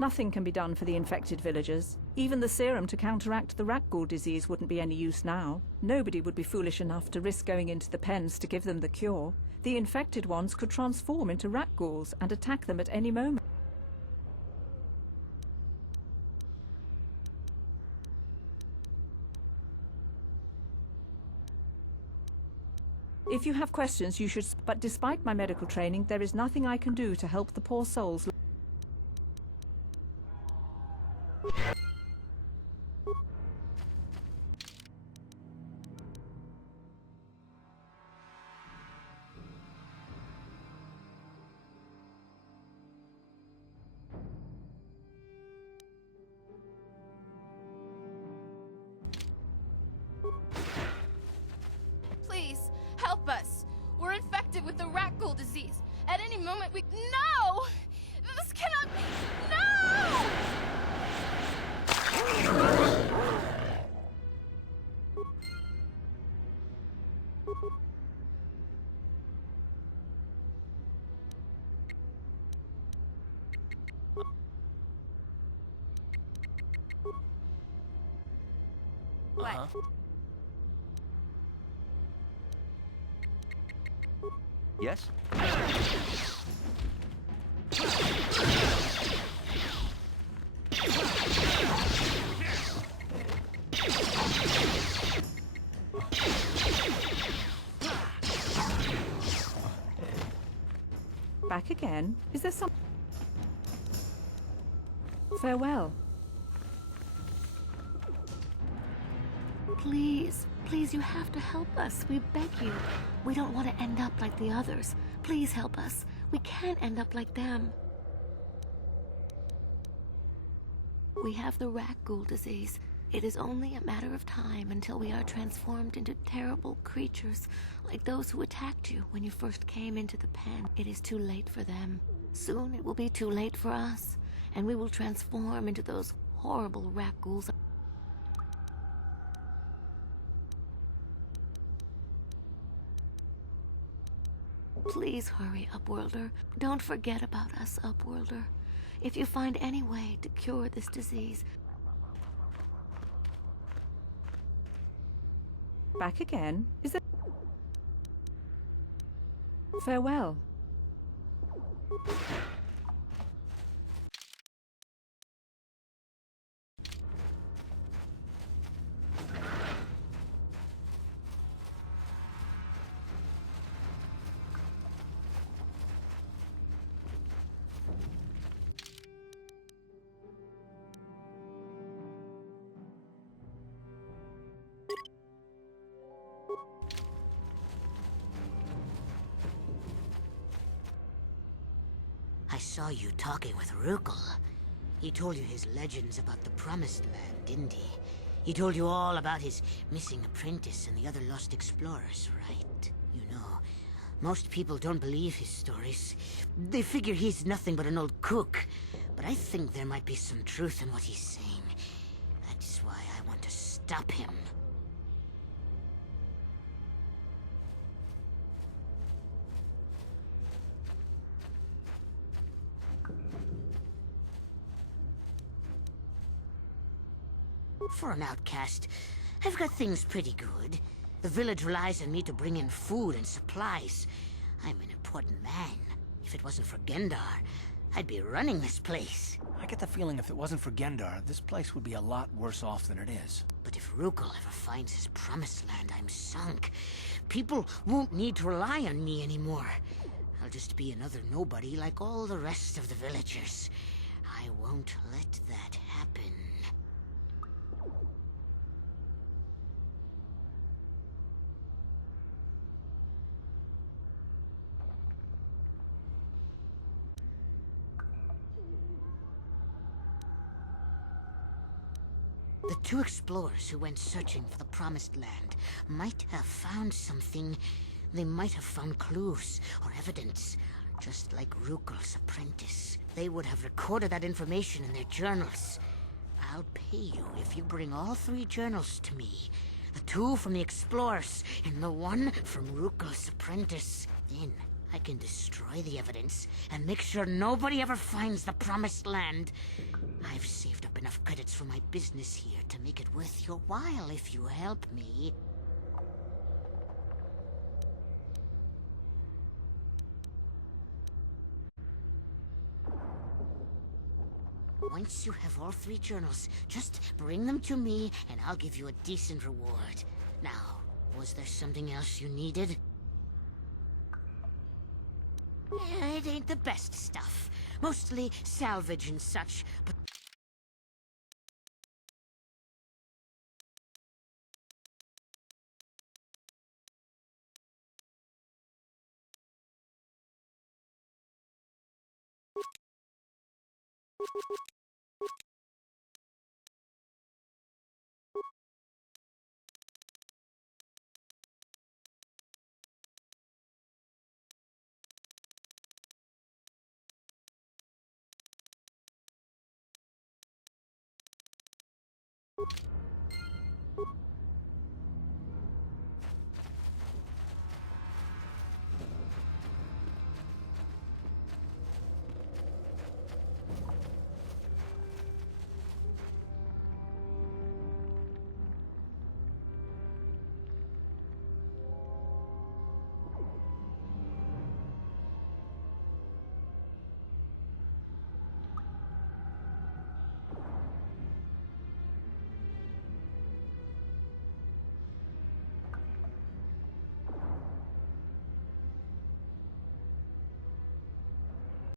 Nothing can be done for the infected villagers. Even the serum to counteract the Rukgul disease wouldn't be any use now. Nobody would be foolish enough to risk going into the pens to give them the cure. The infected ones could transform into Rukguls and attack them at any moment. If you have questions, you should... But despite my medical training, there is nothing I can do to help the poor souls. Please, help us. We're infected with the Rukgul disease. At any moment we... No! This cannot be... No! What? Yes? Back again? Is there some... Farewell. Please, please, you have to help us. We beg you. We don't want to end up like the others. Please help us. We can't end up like them. We have the Rukgul disease. It is only a matter of time until we are transformed into terrible creatures, like those who attacked you when you first came into the pen. It is too late for them. Soon it will be too late for us, and we will transform into those horrible Rukguls. Please hurry, Upworlder. Don't forget about us, Upworlder. If you find any way to cure this disease... Back again? Is there... Farewell. I saw you talking with Rukel. He told you his legends about the Promised Land, didn't he? He told you all about his missing apprentice and the other lost explorers, right? You know, most people don't believe his stories. They figure he's nothing but an old cook. But I think there might be some truth in what he's saying. That's why I want to stop him. For an outcast, I've got things pretty good. The village relies on me to bring in food and supplies. I'm an important man. If it wasn't for Gendar, I'd be running this place. I get the feeling if it wasn't for Gendar, this place would be a lot worse off than it is. But if Rukel ever finds his Promised Land, I'm sunk. People won't need to rely on me anymore. I'll just be another nobody like all the rest of the villagers. I won't let that happen. The two explorers who went searching for the Promised Land might have found something. They might have found clues or evidence, just like Rukel's apprentice. They would have recorded that information in their journals. I'll pay you if you bring all 3 journals to me. The 2 from the explorers and the 1 from Rukel's apprentice. Then I can destroy the evidence and make sure nobody ever finds the Promised Land. I've saved up enough credits for my business here to make it worth your while if you help me. Once you have all 3 journals, just bring them to me and I'll give you a decent reward. Now, was there something else you needed? It ain't the best stuff. Mostly salvage and such, but...